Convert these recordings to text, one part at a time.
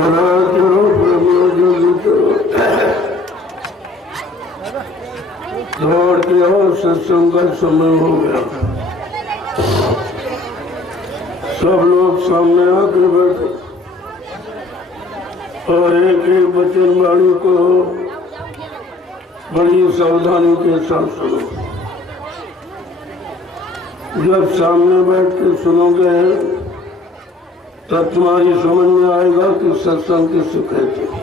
चला चलो प्रभु जल्दी चलो, दौड़ के आओ, सत्संग का समय हो गया। सब लोग सामने आके बैठो और एक एक वचन वाणी को बड़ी सावधानी के साथ सुनो। जब सामने बैठ के सुनोगे तब तुम्हारी समझ में आएगा कि सत्संग किसे कहते हैं।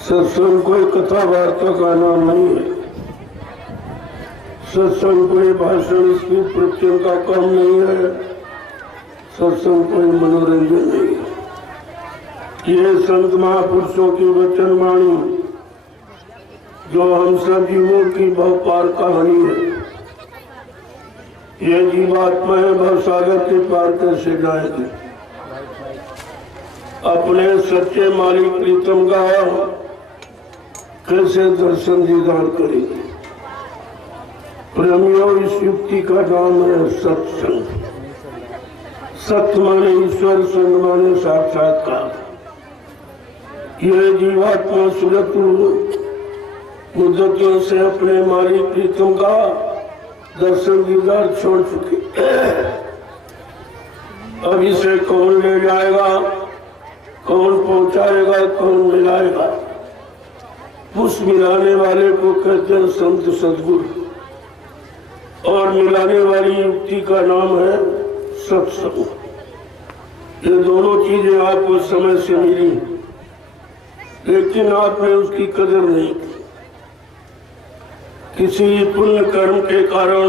सत्संग कोई कथा वार्ता का नाम नहीं है। सत्संग कोई भाषण स्पीच प्रवचन का काम नहीं है। सत्संग कोई मनोरंजन नहीं है। ये संत महापुरुषों की वचन वाणी जो हम सब जीवों की बहुपार कहानी है। ये जीवात्माएं भवसागर के पार कैसे जाएंगे, अपने सच्चे मालिक प्रीतम का कैसे दर्शन दीदार करेंगे। प्रेमियों, इस युक्ति का नाम है सत्संग। सत्य माने ईश्वर, संग माने साक्षात्कार। यह जीवात्मा सुरत मुद्दतों से अपने मालिक प्रीतम का दर्शन दीदार छोड़ चुके। अब इसे कौन ले जाएगा, कौन पहुंचाएगा, कौन मिलाएगा? उस मिलाने वाले को कहते हैं संत सद्गुरु, और मिलाने वाली युक्ति का नाम है सत्संग। ये दोनों चीजें आपको समय से मिली, लेकिन आपने उसकी कदर नहीं की। किसी पुण्य कर्म के कारण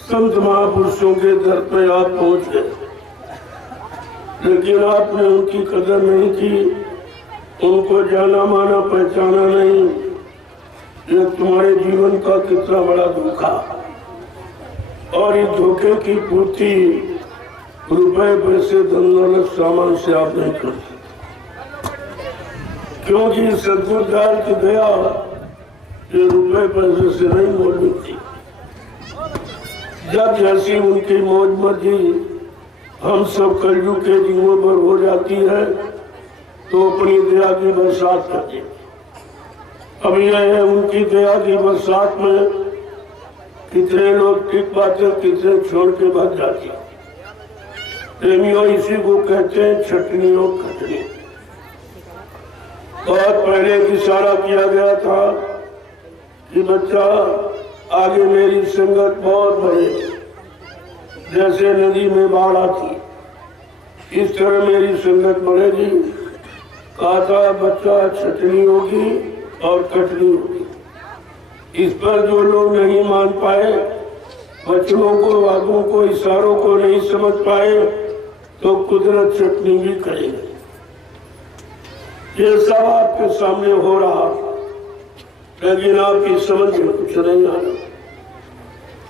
संत महापुरुषों के दर पर आप पहुंच गए, लेकिन आपने उनकी कदर नहीं की, उनको जाना माना पहचाना नहीं। ये तुम्हारे जीवन का कितना बड़ा धोखा, और इस धोखे की पूर्ति रुपए पैसे धन दौलत सामान से आप नहीं कर सकते, क्योंकि सदगुरुदार की दया ये रुपए पैसे से नहीं मोल मिलती। जब जैसी उनकी मौज मर्जी हम सब कलयुग के जीवों पर हो जाती है तो अपनी दया की बरसात करते। अब यह है उनकी दया की बरसात में कितने लोग टिक पाते, कितने छोड़ के भाग जाते। प्रेमियों, इसी को कहते हैं छटनी और खटनी। बहुत पहले इशारा किया गया था कि बच्चा आगे मेरी संगत बहुत बढ़े, जैसे नदी में बाढ़ आती इस तरह मेरी संगत बढ़ेगी। कहा था बच्चा छटनी होगी और कटनी होगी। इस पर जो लोग नहीं मान पाए, वचनों को, वादों को, इशारों को नहीं समझ पाए, तो कुदरत चटनी भी करेगी। ये सब आपके सामने हो रहा, लेकिन आपकी समझ में कुछ नहीं आ रहा,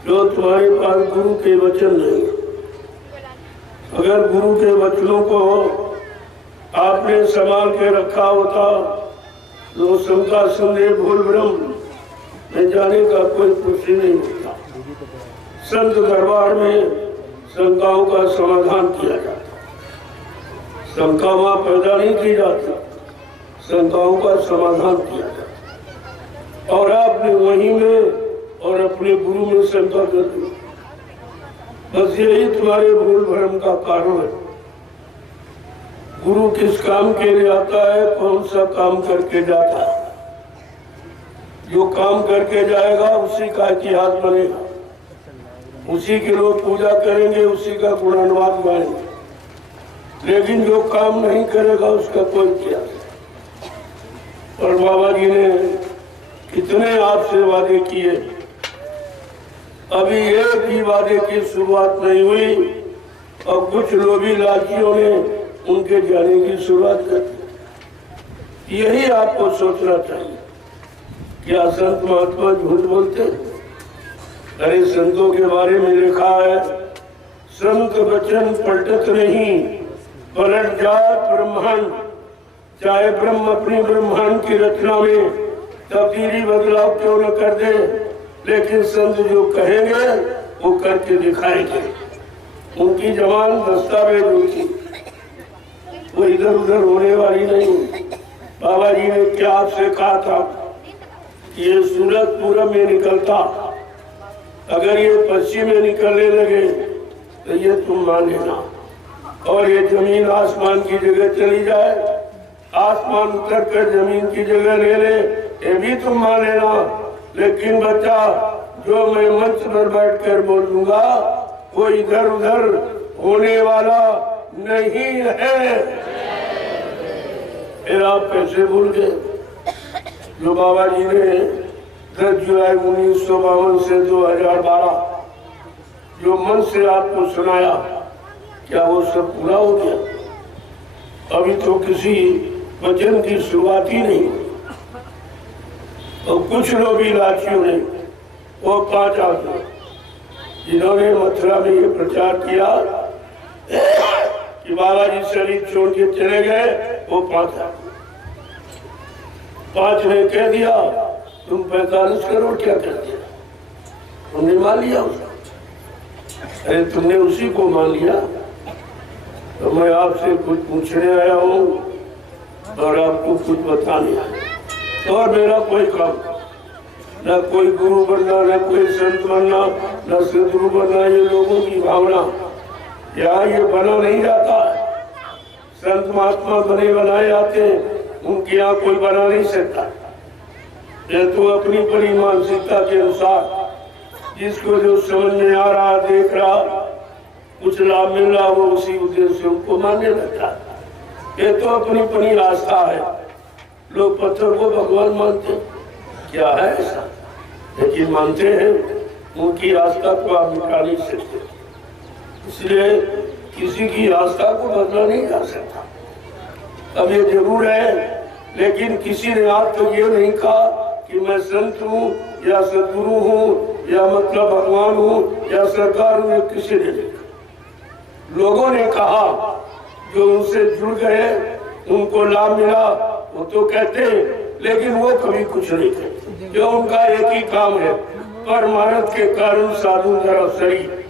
जो तुम्हारे पास गुरु के वचन नहीं। अगर गुरु के वचनों को आपने संभाल के रखा होता तो शंका संदेह भूल भ्रम में जाने का कोई प्रश्न नहीं होता। संत दरबार में शंकाओं का समाधान किया जाता, शंका वहां पैदा नहीं की जाती, शंकाओं का समाधान किया जाता। और आपने वहीं में और अपने गुरु में शंका कर दी। बस यही तुम्हारे भूल भ्रम का कारण है। गुरु किस काम के लिए आता है, कौन सा काम करके जाता है? जो काम करके जाएगा उसी का इतिहास बनेगा, उसी के लोग पूजा करेंगे, उसी का गुणानुवाद गाएंगे। लेकिन जो काम नहीं करेगा उसका कोई इतिहास। और बाबा जी ने कितने आपसे वादे किए, अभी एक भी वादे की शुरुआत नहीं हुई और कुछ लोभी लालचियों ने उनके जाने की शुरुआत कर दी। यही आपको सोचना चाहिए। क्या संत महात्मा झूठ बोलते? अरे संतों के बारे में लिखा है, संत वचन पलटत नहीं, पलट जात ब्रह्मांड। चाहे ब्रह्म अपनी ब्रह्मांड की रचना में तब्दीली बदलाव क्यों न कर दे, लेकिन संत जो कहेंगे वो करके दिखाएंगे। उनकी जबान दस्तावेज होती। वो इधर उधर होने वाली नहीं। बाबा जी ने क्या आपसे कहा था, ये सूरज पूरब में निकलता, अगर ये पश्चिम में निकलने लगे तो ये तुम मान लेना, और ये जमीन आसमान की जगह चली जाए, आसमान उतर कर जमीन की जगह ले ले, ये भी तुम मान लेना। लेकिन बच्चा, जो मैं मंच पर बैठकर बोलूंगा वो इधर उधर होने वाला नहीं है। फिर आप कैसे भूल गए जो बाबा जी ने 10 जुलाई 1952 से 2012 जो मन से आपको सुनाया, क्या वो सब पूरा हो गया? अभी तो किसी वचन की शुरुआत ही नहीं। और कुछ लोग इलाचियों ने, वो 5 आदमी जिन्होंने मथुरा में ये प्रचार किया कि बाबा जी शरीर छोड़ के चले गए, वो 5 आदमी। 5 ने कह दिया तुम 45 करोड़ क्या कर दिया, तुमने मान लिया उसको। अरे तुमने उसी को मान लिया, तो मैं आपसे कुछ पूछने आया हूँ और आपको कुछ बताने आया। और मेरा कोई काम, न कोई गुरु बनना, न कोई संत बनना, न सदगुरु बनना, ये लोगों की भावना, यहाँ ये बना नहीं जाता है। संत महात्मा बने बनाए जाते हैं, उनके यहाँ कोई बना नहीं सकता। ये तो अपनी बड़ी मानसिकता के अनुसार जिसको जो समझ में आ रहा, देख रहा, कुछ लाभ मिल रहा, वो उसी उद्देश्य से उनको मानने लगता है। ये तो अपनी अपनी आस्था है। लोग पत्थर को भगवान मानते, क्या है ऐसा, लेकिन मानते हैं। उनकी आस्था को आप मिटा नहीं सकते, इसलिए किसी की आस्था को बदला नहीं जा सकता। अब ये जरूर है, लेकिन किसी ने आज तो ये नहीं कहा कि मैं संत हूँ या सदगुरु हूँ या मतलब भगवान हूँ या सरकार हूँ, किसी ने नहीं कहा। लोगों ने कहा, जो उनसे जुड़ गए, उनको लाभ मिला, वो तो कहते हैं, लेकिन वो कभी कुछ नहीं कहते। जो उनका एक ही काम है, परमार्थ के कारण साधु धर्म शरीर,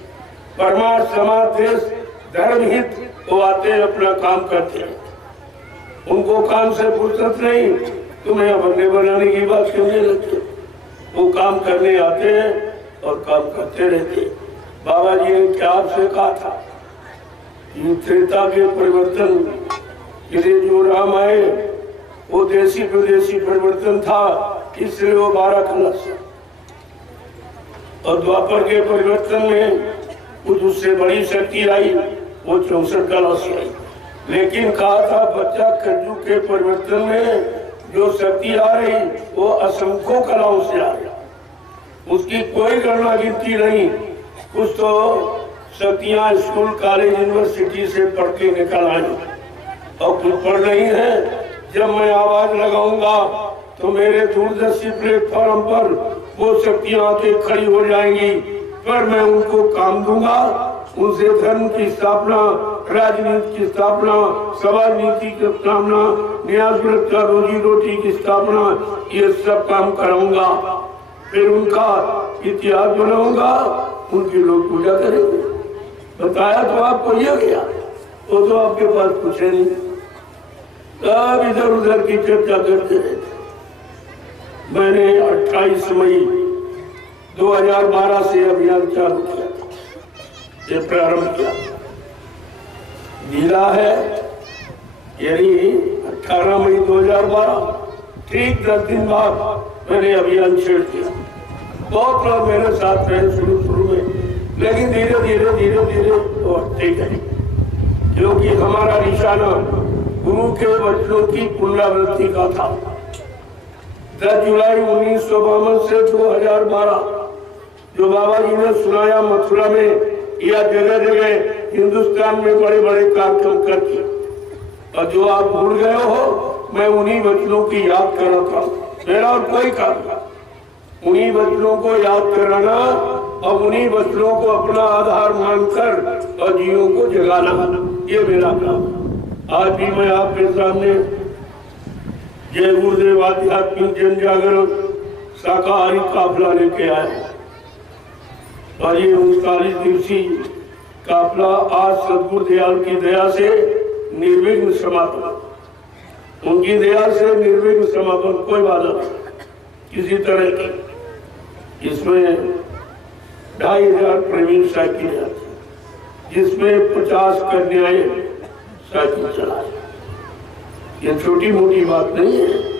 परमार्थ समाज देश धर्म हित, वो आते हैं अपना काम करते हैं। उनको काम से फुर्सत नहीं। तुम्हें बनने बनाने की बात क्यों नहीं लगती? वो काम करने आते हैं और काम करते रहते हैं। बाबा जी ने क्या आपसे कहा था, त्रेता के परिवर्तन के लिए जो राम आए वो देशी विदेशी परिवर्तन था, इसलिए वो 12 कलश, और द्वापर के परिवर्तन में कुछ उससे बड़ी शक्ति आई, वो 64 कलश आई। लेकिन कहा था बच्चा, कलयुग के परिवर्तन में जो शक्ति आ रही वो असंख्यों कलाओं से आ रही, उसकी कोई गणना गिनती नहीं। कुछ तो शक्तियां स्कूल कॉलेज यूनिवर्सिटी से पढ़ के निकल आई, और कुछ पढ़ रही है। जब मैं आवाज लगाऊंगा तो मेरे दूरदर्शी प्लेटफॉर्म पर वो शक्तियां आके खड़ी हो जाएंगी, पर मैं उनको काम दूंगा। उनसे धर्म की स्थापना, राजनीति की स्थापना, समाज नीति की स्थापना, न्याय सुरक्षा, रोजी रोटी की स्थापना, ये सब काम कराऊंगा। फिर उनका इतिहास बनाऊंगा, उनकी लोग पूजा करेंगे। बताया तो आपको ये गया, वो तो आपके पास पूछे नहीं, तब इधर उधर की चर्चा करते रहते। मैंने 28 मई 2012 से अभियान चालू किया, ये प्रारंभ किया। जिला है, यानी 18 मई 2012, ठीक 10 दिन बाद मैंने अभियान छेड़ दिया। बहुत लोग मेरे साथ रहे शुरू में, लेकिन धीरे धीरे धीरे धीरे वो हटते गए, क्योंकि हमारा निशाना गुरु के वचनों की पुनरावृत्ति का था। 10 जुलाई 1952 से 2012 जो बाबा जी ने सुनाया मथुरा में या जगह जगह हिंदुस्तान में बड़े बड़े कार्यक्रम करके, और जो आप भूल गए हो, मैं उन्हीं वचनों की याद कर रहा था। मेरा और कोई काम नहीं, उन्हीं वचनों को याद कराना और उन्हीं वचनों को अपना आधार मानकर और जीवों को जगाना, ये मेरा काम। आज भी मैं आपके सामने जय गुरुदेव आध्यात्मिक जन जागरण शाकाहारी काफिला लेके आया, और ये 39 दिवसीय काफिला आज सदगुरु दयाल की दया से निर्विघ्न समापन, उनकी दया से निर्विघ्न समापन, कोई बाधा नहीं किसी तरह की। इसमें 2500 प्रवीण साइकिल आती, जिसमें 50 कन्याएं साइकिल चलाए। ये छोटी मोटी बात नहीं है।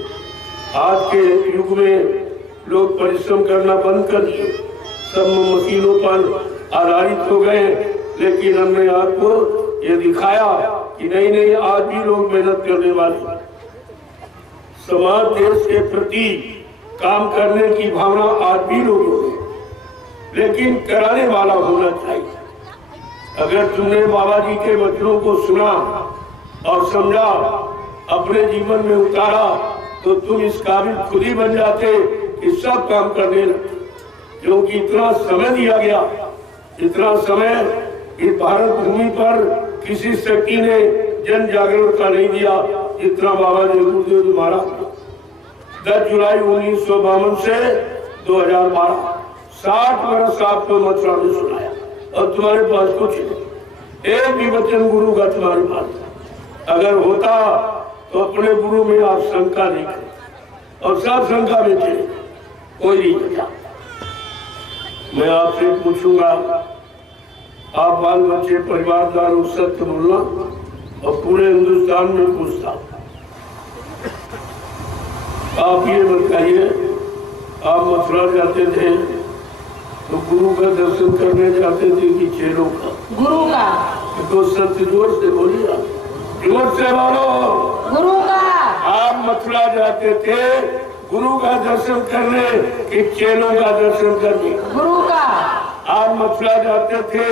आज के युग में लोग परिश्रम करना बंद कर दिए, सब मशीनों पर आधारित हो गए, लेकिन हमने आपको ये दिखाया कि नहीं नहीं, आज भी लोग मेहनत करने वाले, समाज देश के प्रति काम करने की भावना आज भी लोगों में, लेकिन कराने वाला होना चाहिए। अगर तुमने बाबा जी के वचनों को सुना और समझा, अपने जीवन में उतारा, तो तुम इस काबिल खुद ही बन जाते कि सब काम करने लगते। क्योंकि इतना समय दिया गया, इतना समय इस भारत भूमि पर किसी शक्ति ने जन जागरण का नहीं दिया जितना बाबा जी गुरुदेव महाराज। 10 जुलाई 1952 से 2012, 60 वर्ष आपको मथुरा में सुनाया और तुम्हारे पास कुछ नहीं, एक भी वचन गुरु का तुम्हारे पास अगर होता तो अपने गुरु में आप शंका नहीं करें और सब शंका में थे, कोई नहीं बचा। मैं आपसे पूछूंगा, आप बाल बच्चे परिवारदार सत्य बोलना और पूरे हिंदुस्तान में पूछता, आप ये बताइए, आप मथुरा जाते थे तो गुरु का दर्शन करने जाते थे कि चेलों का? गुरु का। तो सत्य जोर से बोलिए, जोर से बोलो। गुरु का। आप मथुरा जाते थे गुरु का दर्शन करने कि चेलों का दर्शन करने? गुरु का। आप मथुरा जाते थे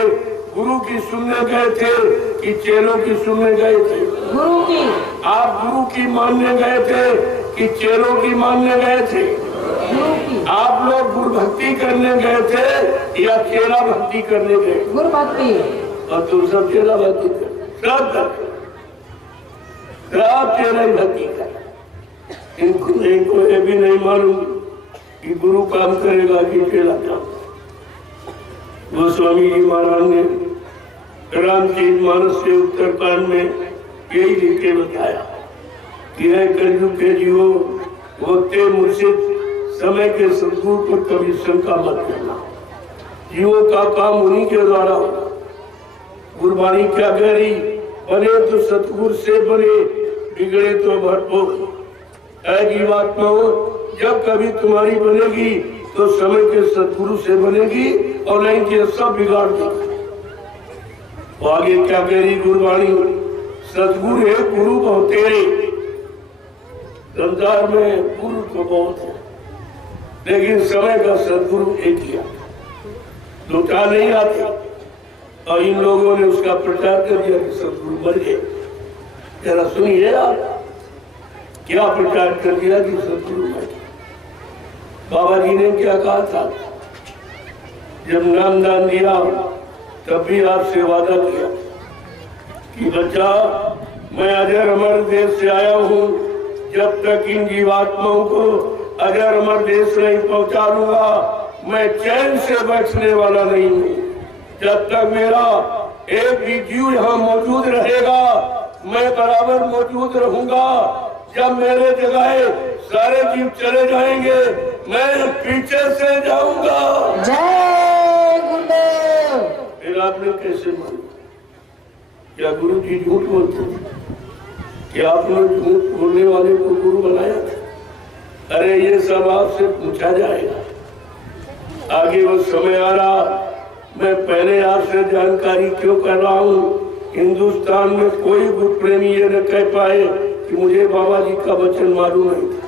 गुरु की सुनने गए थे कि चेलों की सुनने गए थे? गुरु की। आप गुरु की मानने गए थे कि चेलों की मानने गए थे? गुरु की। आप लोग गुरु भक्ति करने गए थे या चेला भक्ति करने गए? गुरु भक्ति। और तुम सब चेला भक्ति कर, सब चेला ही भक्ति कर। इनको ये भी नहीं मालूम कि गुरु काम करेगा कि चेला काम। गोस्वामी जी महाराज ने रामचरित मानस के उत्तरकांड में यही लिख के बताया कि है कलयुग के जीवो, वक्ते मुर्शिद समय के सदगुरु पर कभी शंका मत करना। जीवों का काम उन्हीं के द्वारा होगा। गुरबाणी क्या कह रही, बने तो सतगुरु से बने, बिगड़े तो भरपूर। ऐ जीवात्माओं, जब कभी तुम्हारी बनेगी तो समय के सतगुरु से बनेगी और नहीं कि सब बिगाड़ देगी। तो आगे क्या कह रही गुरबाणी, सतगुरु है गुरु बहुत तेरे। संसार में गुरु तो बहुत है, लेकिन समय का सदगुरु एक ही आता, दो चार नहीं आते। और इन लोगों ने उसका प्रचार कर दिया कि सदगुरु मर गए। जरा सुनिए आप, क्या प्रचार कर दिया कि सदगुरु मर गए। बाबा जी ने क्या कहा था, जब नाम दान दिया तब भी आपसे वादा किया कि बच्चा, मैं अजर अमर देश से आया हूँ, जब तक इन जीवात्माओं को अजर अमर देश नहीं पहुंचा लूंगा, मैं चैन से बैठने वाला नहीं हूँ। जब तक मेरा एक भी जीव यहाँ मौजूद रहेगा, मैं बराबर मौजूद रहूंगा। जब मेरे जगह सारे जीव चले जाएंगे, मैं पीछे से जाऊंगा। जय गुरुदेव। फिर आपने कैसे माना? क्या गुरु जी झूठ बोलते थे? क्या आपने झूठ बोलने वाले को गुरु बनाया था? अरे ये सब आपसे पूछा जाएगा। आगे वो समय आ रहा, मैं पहले आपसे जानकारी क्यों कर रहा हूँ। हिंदुस्तान में कोई गुरु प्रेमी ये न कह पाए कि मुझे बाबा जी का वचन मालूम नहीं था।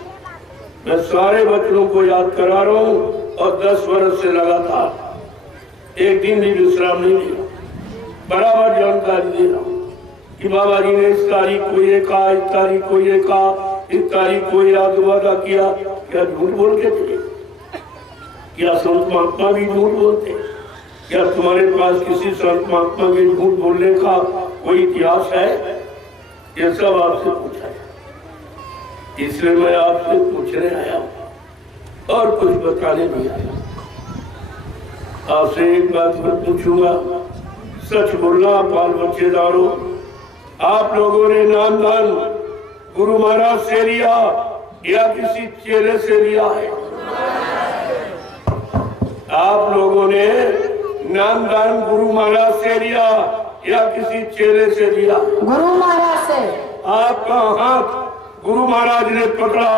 मैं सारे वचनों को याद करा रहा हूँ और 10 वर्ष से लगातार एक दिन भी विश्राम नहीं लिया, बराबर जानकारी दे रहा हूँ कि बाबा जी ने इस तारीख को ये कहा, इस तारीख को ये कहा, इस तारीख को याद वादा किया। क्या झूठ बोल के थे? क्या संत महात्मा भी झूठ बोलते? क्या तुम्हारे पास किसी संत महात्मा के झूठ बोलने का कोई इतिहास है? ये सब आपसे पूछा है, इसलिए मैं आपसे पूछने आया हूँ और कुछ बताने नहीं आया। आपसे एक बात मैं पूछूंगा, सच बोलना बाल बच्चेदारों। आप लोगों ने नामदान गुरु महाराज से लिया या किसी चेले से लिया है? आप लोगों ने नामदान गुरु महाराज से लिया या किसी चेले से लिया? गुरु महाराज से। आपका हाथ गुरु महाराज ने पकड़ा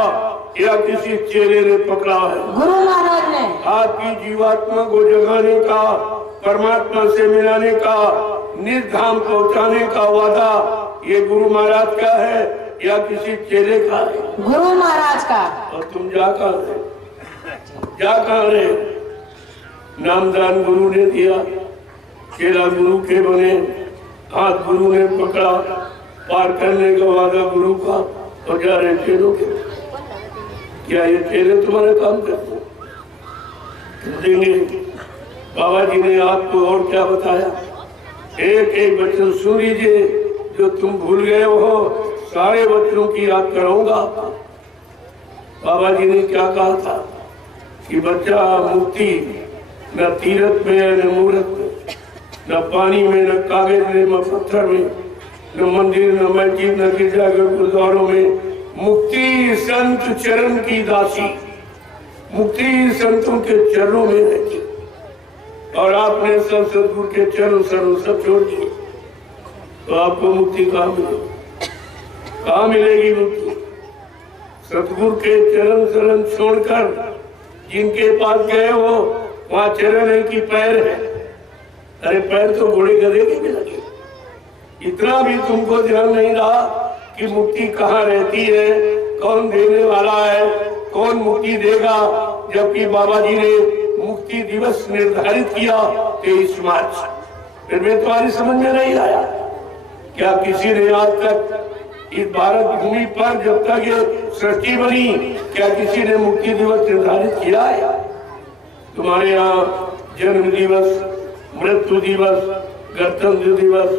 या किसी चेले ने पकड़ा है? गुरु महाराज ने। आपकी जीवात्मा को जगाने का, परमात्मा से मिलाने का, निर्धाम पहुंचाने का वादा ये गुरु महाराज का है या किसी चेले का है? गुरु महाराज का। और तुम जा कहाँ रहे? जा कहाँ रहे? नामदान गुरु ने दिया, चेला गुरु के बने, हाथ गुरु ने पकड़ा, पार करने का वादा गुरु का, और जा रहे चेलों के। क्या ये चेले तुम्हारे काम करते देंगे? बाबा जी ने आपको और क्या बताया? एक एक वचन सुन लीजिए, जो तुम भूल गए हो सारे वचनों की याद कराऊंगा आपको। बाबा जी ने क्या कहा था कि बच्चा मुक्ति न तीरथ में है, न मूर्त में, न पानी में, न कागज में, न पत्थर में, न मंदिर, न मस्जिद, न गिरजाघर गुरुद्वारों में। मुक्ति संत चरण की दासी, मुक्ति संतों के चरणों में रहती। और आपने सब सदगुरु के चरण सर्व सब छोड़ दिए, तो आपको मुक्ति कहाँ मिलेगी? कहाँ मिलेगी मुक्ति? सतगुरु के चरण शरण छोड़कर जिनके पास गए हो वहाँ चरण है कि पैर है? अरे पैर तो घोड़े गधे के भी लगे। इतना भी तुमको ध्यान नहीं रहा कि मुक्ति कहाँ रहती है, कौन देने वाला है, कौन मुक्ति देगा। जबकि बाबा जी ने मुक्ति दिवस निर्धारित किया 23 मार्च। फिर भी तुम्हारी समझ में नहीं आया? क्या किसी ने आज तक इस भारत भूमि पर जब तक ये सृष्टि बनी, क्या किसी ने मुक्ति दिवस निर्धारित किया है? तुम्हारे यहाँ जन्म दिवस, मृत्यु दिवस, गणतंत्र दिवस,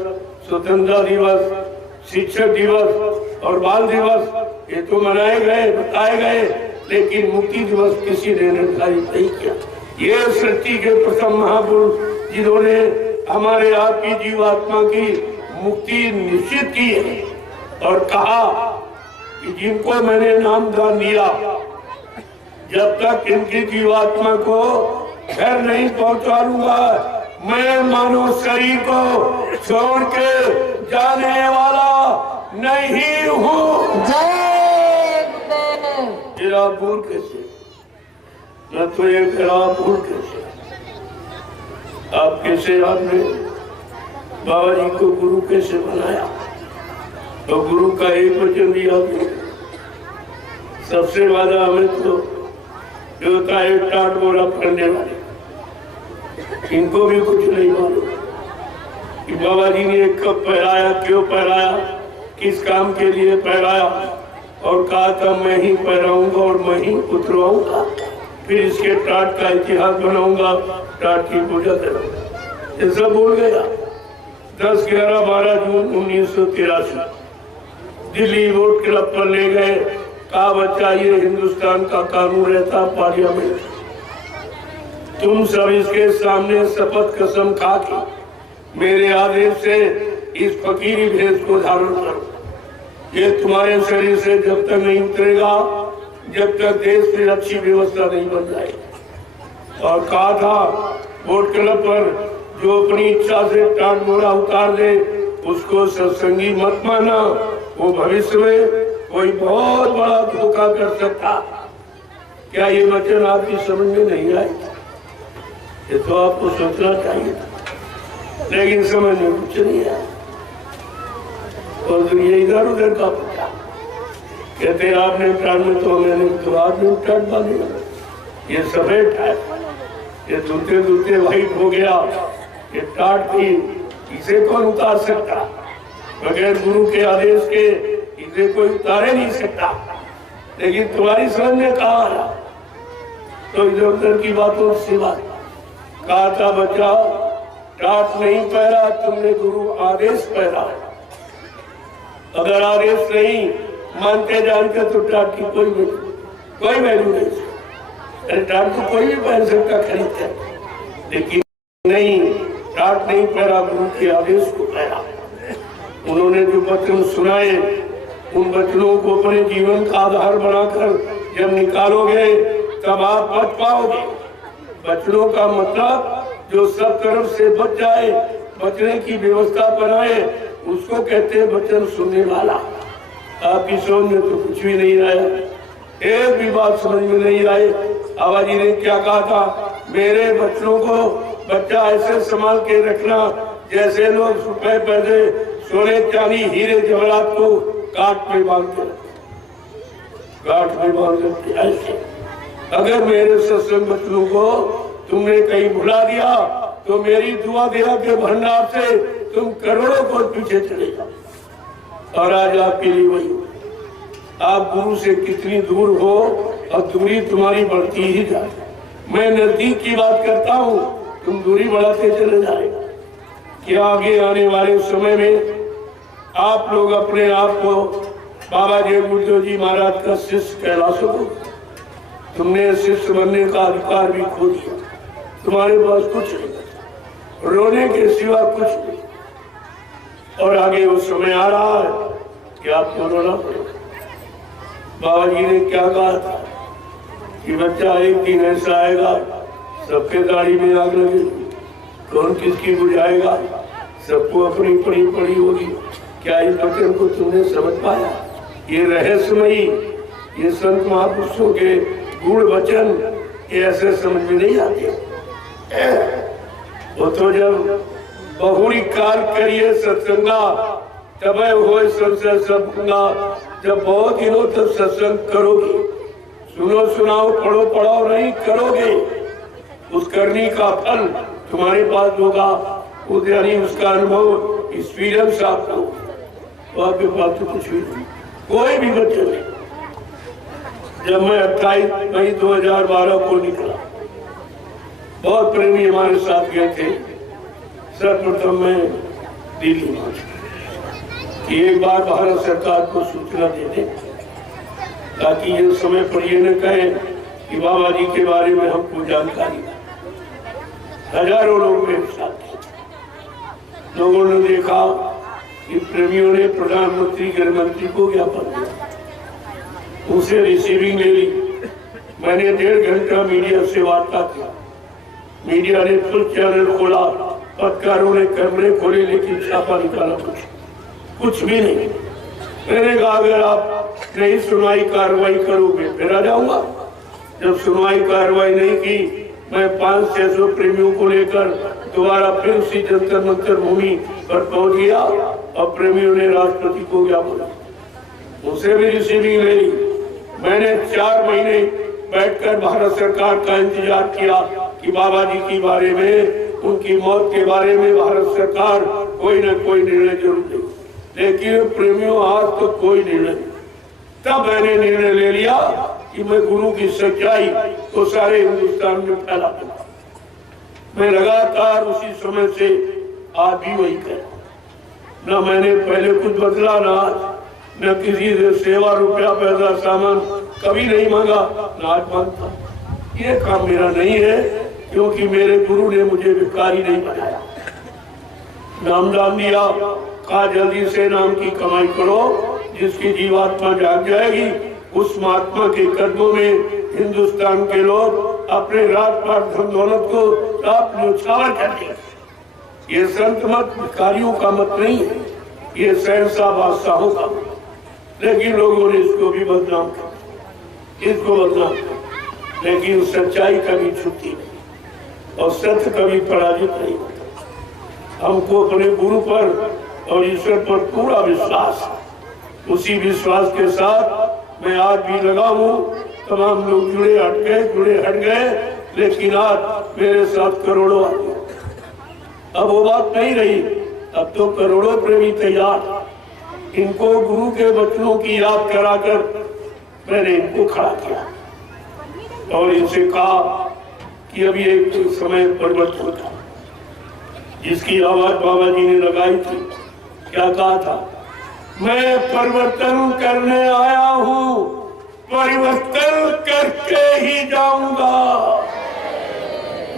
स्वतंत्रता दिवस, शिक्षक दिवस और बाल दिवस ये तो मनाए गए, बताए गए, लेकिन मुक्ति दिवस किसी ने निर्धारित नहीं किया। ये सृष्टि के प्रथम महापुरुष जिन्होंने हमारे आपकी जीवात्मा की मुक्ति निश्चित की है और कहा कि जिनको मैंने नाम दान दिया, जब तक इनकी जीवात्मा को घर नहीं पहुंचा लूंगा, मैं मानव शरीर को छोड़ के जाने वाला नहीं हूँ। जय गुरुदेव। तेरा भूल कैसे? न तो ये तेरा भूल कैसे? आप कैसे आपने बाबा जी को गुरु कैसे बनाया? तो गुरु का एक वचन दिया आपने। सबसे ज्यादा हमें तो जो होता है टाट बोला पढ़ने वाले, इनको भी कुछ नहीं मालूम कि बाबा जी ने कब पहराया, क्यों पहराया, किस काम के लिए पहराया, और कहा था मैं ही पहराऊंगा और मैं ही उतरवाऊंगा, फिर इसके टाट का इतिहास बनाऊंगा, टाट की पूजा करूंगा। ये सब भूल गया। 10, 11, 12 जून 1983 दिल्ली वोट क्लब पर ले गए, कहा बच्चा ये हिंदुस्तान का कानून रहता पार्लियामेंट, तुम सब इसके सामने शपथ कसम खा के मेरे आदेश से इस फकीरी भेष को धारण करो। ये तुम्हारे शरीर से जब तक नहीं उतरेगा, जब तक देश में अच्छी व्यवस्था नहीं बन जाएगी। और कहा था वोट क्लब पर जो अपनी इच्छा से टाट बोला उतार दे, उसको सत्संगी मत माना, वो भविष्य में कोई बहुत बड़ा धोखा कर सकता। क्या ये वचन आपकी समझ में नहीं आए? ये तो आपको सोचना चाहिए था, लेकिन समझ में कुछ नहीं आया। और ये इधर उधर का पूछा, कहते आपने टाट में तो मैंने तो आपने टाट बांधी, ये सफेद है, ये धुलते धुलते व्हाइट हो गया, ये टाट थी, इसे कौन उतार सकता? बगैर गुरु के आदेश के इसे कोई उतारे नहीं सकता। लेकिन तुम्हारी समझ में कहा रहा, तो इधर उधर की बातों से बात। कहा था बच्चा टाट नहीं पहरा, तुमने गुरु आदेश पहरा। अगर आदेश नहीं मानते जानते तो टाट की कोई वैल्यू नहीं। अरे टाट को कोई भी पहन सकता खरीद कर, लेकिन नहीं, टाट नहीं पहरा, गुरु के आदेश को पहरा। उन्होंने जो वचन सुनाए उन वचनों को अपने जीवन का आधार बनाकर जब निकालोगे तब आप बच पाओगे। वचनों का मतलब जो सब तरफ से बच जाए, बचने की व्यवस्था बनाए, उसको कहते हैं वचन सुनने वाला। आपकी समझ में तो कुछ भी नहीं आया, एक भी बात समझ में नहीं आई। बाबा जी ने क्या कहा था, मेरे बच्चों को बच्चा ऐसे संभाल के रखना जैसे लोग रुपए पैसे सोने चांदी हीरे जवाहरात को काट में बांधते, काट में बांधते ऐसे। अगर मेरे सत्संग बच्चों को तुमने कहीं भुला दिया तो मेरी दुआ दया के भंडार से तुम करोड़ों को पीछे चले जाओ। और आज आपके लिए वही, आप गुरु से कितनी दूर हो और दूरी तुम्हारी बढ़ती ही जाए। मैं नजदीक की बात करता हूँ, तुम दूरी बढ़ाते चले जाएगा। क्या आगे आने वाले समय में आप लोग अपने आप को बाबा जय गुरुदेव जी महाराज का शिष्य कहला सको? तुमने शिष्य बनने का अधिकार भी खो दिया, तुम्हारे पास कुछ नहीं, रोने के सिवा कुछ नहीं। और आगे वो समय आ रहा है कि आपको रोना पड़ेगा। बाबा जी ने क्या कहा था कि बच्चा एक दिन ऐसा आएगा सबके गाड़ी में आग लगेगी, कौन किसकी बुझाएगा, सबको अपनी पड़ी पड़ी होगी। क्या इस वचन को तुमने समझ पाया? ये रहस्यमयी, ये संत महापुरुषों के गूढ़ वचन ये ऐसे समझ में नहीं आते। वो तो जब बहुरी काल करिए सत्संगा तब हो संशय सबूंगा। जब बहुत दिनों तक सत्संग करोगे, सुनो सुनाओ पढ़ो पढ़ाओ नहीं करोगे, उस करनी का फल तुम्हारे पास होगा। यानी उसका अनुभव एक्सपीरियंस आपको, तो आपके पास तो कुछ भी नहीं, कोई भी बच्चे नहीं। जब मैं 28 मई 2012 को निकला, बहुत प्रेमी हमारे साथ गए थे। सर्वप्रथम मैं दिल्ली पहुंचा कि एक बार भारत सरकार को सूचना दे दें ताकि ये समय पर ये न कहे कि बाबा जी के बारे में हमको जानकारी। हजारों लोग मेरे साथ थे। लोगों ने देखा कि प्रेमियों ने प्रधानमंत्री गृह मंत्री को ज्ञापन दिया, उसे रिसीविंग ले ली। मैंने 1.5 घंटा मीडिया से वार्ता किया। मीडिया ने फुल चैनल खोला, पत्रकारों ने कैमरे खोले, लेकिन छापा निकाला कुछ भी नहीं। मैंने कहा अगर आप नहीं सुनवाई कार्रवाई करोगे फिर आ जाऊंगा। जब सुनवाई कार्रवाई नहीं की, मैं 500-600 प्रेमियों को लेकर दोबारा फिर उसी जंतर मंतर भूमि पर पहुंच गया और प्रेमियों ने राष्ट्रपति को ज्ञापन, उसे भी रिसीविंग ले ली। मैंने 4 महीने बैठकर भारत सरकार का इंतजार किया कि बाबा जी के बारे में, उनकी मौत के बारे में भारत सरकार कोई न कोई निर्णय जरूर ले। लेकिन प्रेमियों आज तो कोई निर्णय। तब मैंने निर्णय ले लिया कि मैं गुरु की सच्चाई को सारे हिंदुस्तान में फैला दूंगा। मैं लगातार उसी समय से आज भी वही कर, न मैंने पहले कुछ बदला, न किसी से सेवा रुपया पैसा सामान कभी नहीं मांगा, न आज मांगता। ये काम मेरा नहीं है, क्योंकि मेरे गुरु ने मुझे भिखारी नहीं बनाया। नाम दान दिया, कहा जल्दी से नाम की कमाई करो, जिसकी जीवात्मा जाग जाएगी उस महात्मा के कदमों में हिंदुस्तान के लोग अपने रात पाट धन दौलत को रात न्यौछावर कर दिया। ये संत मत भिखारियों का मत नहीं है, ये शहंशाह बादशाहों का मत। लेकिन लोगों ने इसको भी बदनाम कर, इसको बदनाम कर। लेकिन सच्चाई कभी छुपती नहीं और सत्य कभी पराजित नहीं होता। हमको अपने गुरु पर और ईश्वर पर पूरा विश्वास है। उसी विश्वास के साथ मैं आज भी लगा हूँ। तमाम लोग जुड़े हट गए, लेकिन आज मेरे साथ करोड़ों आ गए। अब वो बात नहीं रही, अब तो करोड़ों प्रेमी तैयार। इनको गुरु के वचनों की याद कराकर मैंने इनको खड़ा किया और इनसे कहा कि अभी एक समय परिवर्तन था, जिसकी आवाज बाबा जी ने लगाई थी। क्या कहा था? मैं परिवर्तन करने आया हूँ, परिवर्तन करके ही जाऊंगा।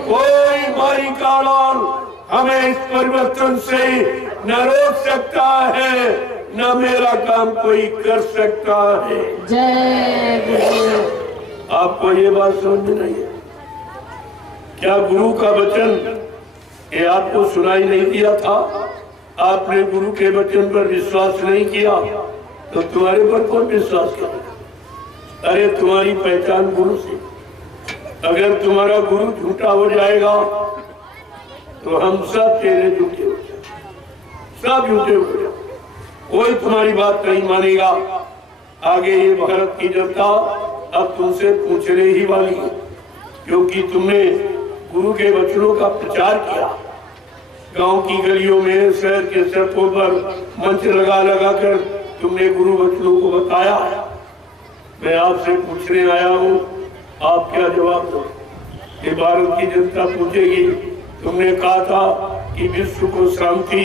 कोई बारी का लाल हमें इस परिवर्तन से न रोक सकता है, न मेरा काम कोई कर सकता है। जय गुरुदेव। आपको ये बात समझ में नहीं है क्या? गुरु का वचन ये आपको सुनाई नहीं दिया था? आपने गुरु के वचन पर विश्वास नहीं किया तो तुम्हारे पर कौन विश्वास करेगा? अरे तुम्हारी पहचान गुरु से। अगर तुम्हारा गुरु झूठा हो जाएगा तो हम सब तेरे झूठे हो जाए, सब झूठे हो जाए, कोई तुम्हारी बात नहीं मानेगा। आगे ये भारत की जनता अब तुमसे पूछने ही वाली है, क्योंकि तुमने गुरु के वचनों का प्रचार किया। गांव की गलियों में, शहर के सड़कों पर मंच लगा लगा कर तुमने गुरु वचनों को बताया। मैं आपसे पूछने आया हूँ, आप क्या जवाब दो? ये भारत की जनता पूछेगी। तुमने कहा था कि विश्व को शांति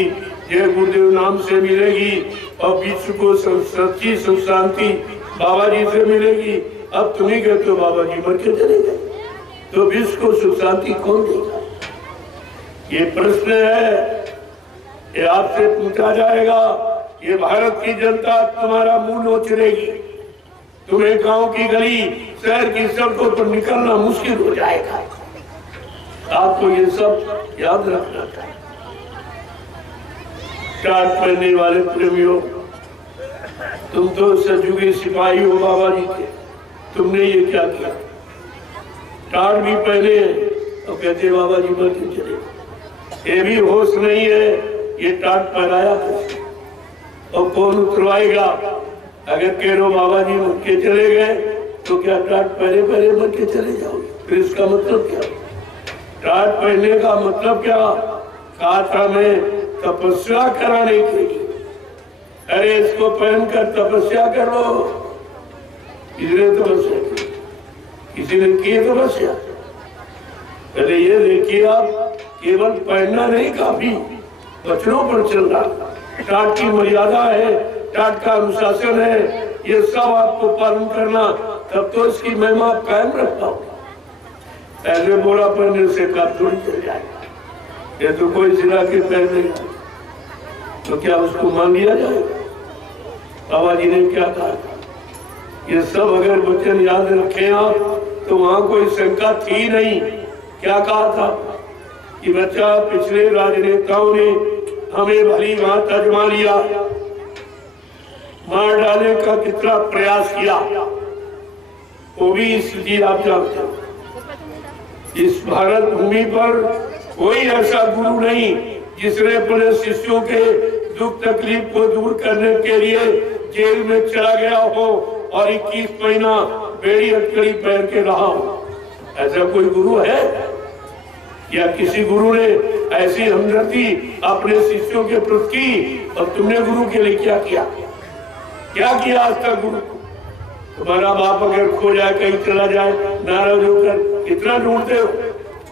जय गुरुदेव नाम से मिलेगी और विश्व को सच्ची सुख शांति बाबा जी से मिलेगी। अब तुम ही कहते हो बाबा जी मर के चले गए, तो विश्व को सुख शांति कौन देगा? ये प्रश्न है, ये आपसे पूछा जाएगा। ये भारत की जनता तुम्हारा मुंह नोचेगी। तुम्हें गांव की गली, शहर की सड़कों पर निकलना मुश्किल हो जाएगा। आपको ये सब याद रखना चाहिए। टाट पहनने वाले प्रेमियों, तुम तो सजयुगी सिपाही हो बाबा जी के, तुमने ये क्या किया? टाट भी पहने और कहते बाबा जी मर के चले। ये भी होश नहीं है, ये टाट पहनाया और कौन उतरवाएगा? अगर कह रो बाबा जी मर के चले गए तो क्या टाट पहले पहले मर के चले जाओगे? फिर इसका मतलब क्या? टाट पहनने का मतलब क्या? कहा था मैं तपस्या कराने के लिए। अरे इसको पहनकर तपस्या कर लो। किसने तपस्या की? किसी ने की तपस्या? पहले ये देखिए, आप केवल पहनना नहीं काफी, वचनों पर चल रहा। टाट की मर्यादा है, टाट का अनुशासन है, ये सब आपको पालन करना, तब तो इसकी महिमा कायम रख पाओगे। ऐसे बोला पहनने से काम थोड़ी चल जाएगा। ये तो कोई सिरा के पहनेगा तो क्या उसको मान लिया जाएगा? बाबा जी ने क्या कहा? ये सब अगर वचन याद रखें आप तो वहां कोई शंका थी नहीं। क्या कहा था कि बच्चा, पिछले राजनेताओं ने हमें भली भांति आजमा लिया, मार डालने का कितना प्रयास किया, वो भी स्थिति आप जानते हो। इस भारत भूमि पर कोई ऐसा गुरु नहीं जिसने अपने शिष्यों के दुख तकलीफ को दूर करने के लिए जेल में चला गया हो और 21 महीना बेड़ी हथकड़ी पहन के रहा हो। ऐसा कोई गुरु है? या किसी गुरु ने ऐसी हमदर्दी अपने शिष्यों के प्रति की? और तुमने गुरु के लिए क्या किया? क्या किया आज तक गुरु? तुम्हारा बाप अगर खो जाए, कहीं चला जाए, नाराज होकर कितना ढूंढते हो,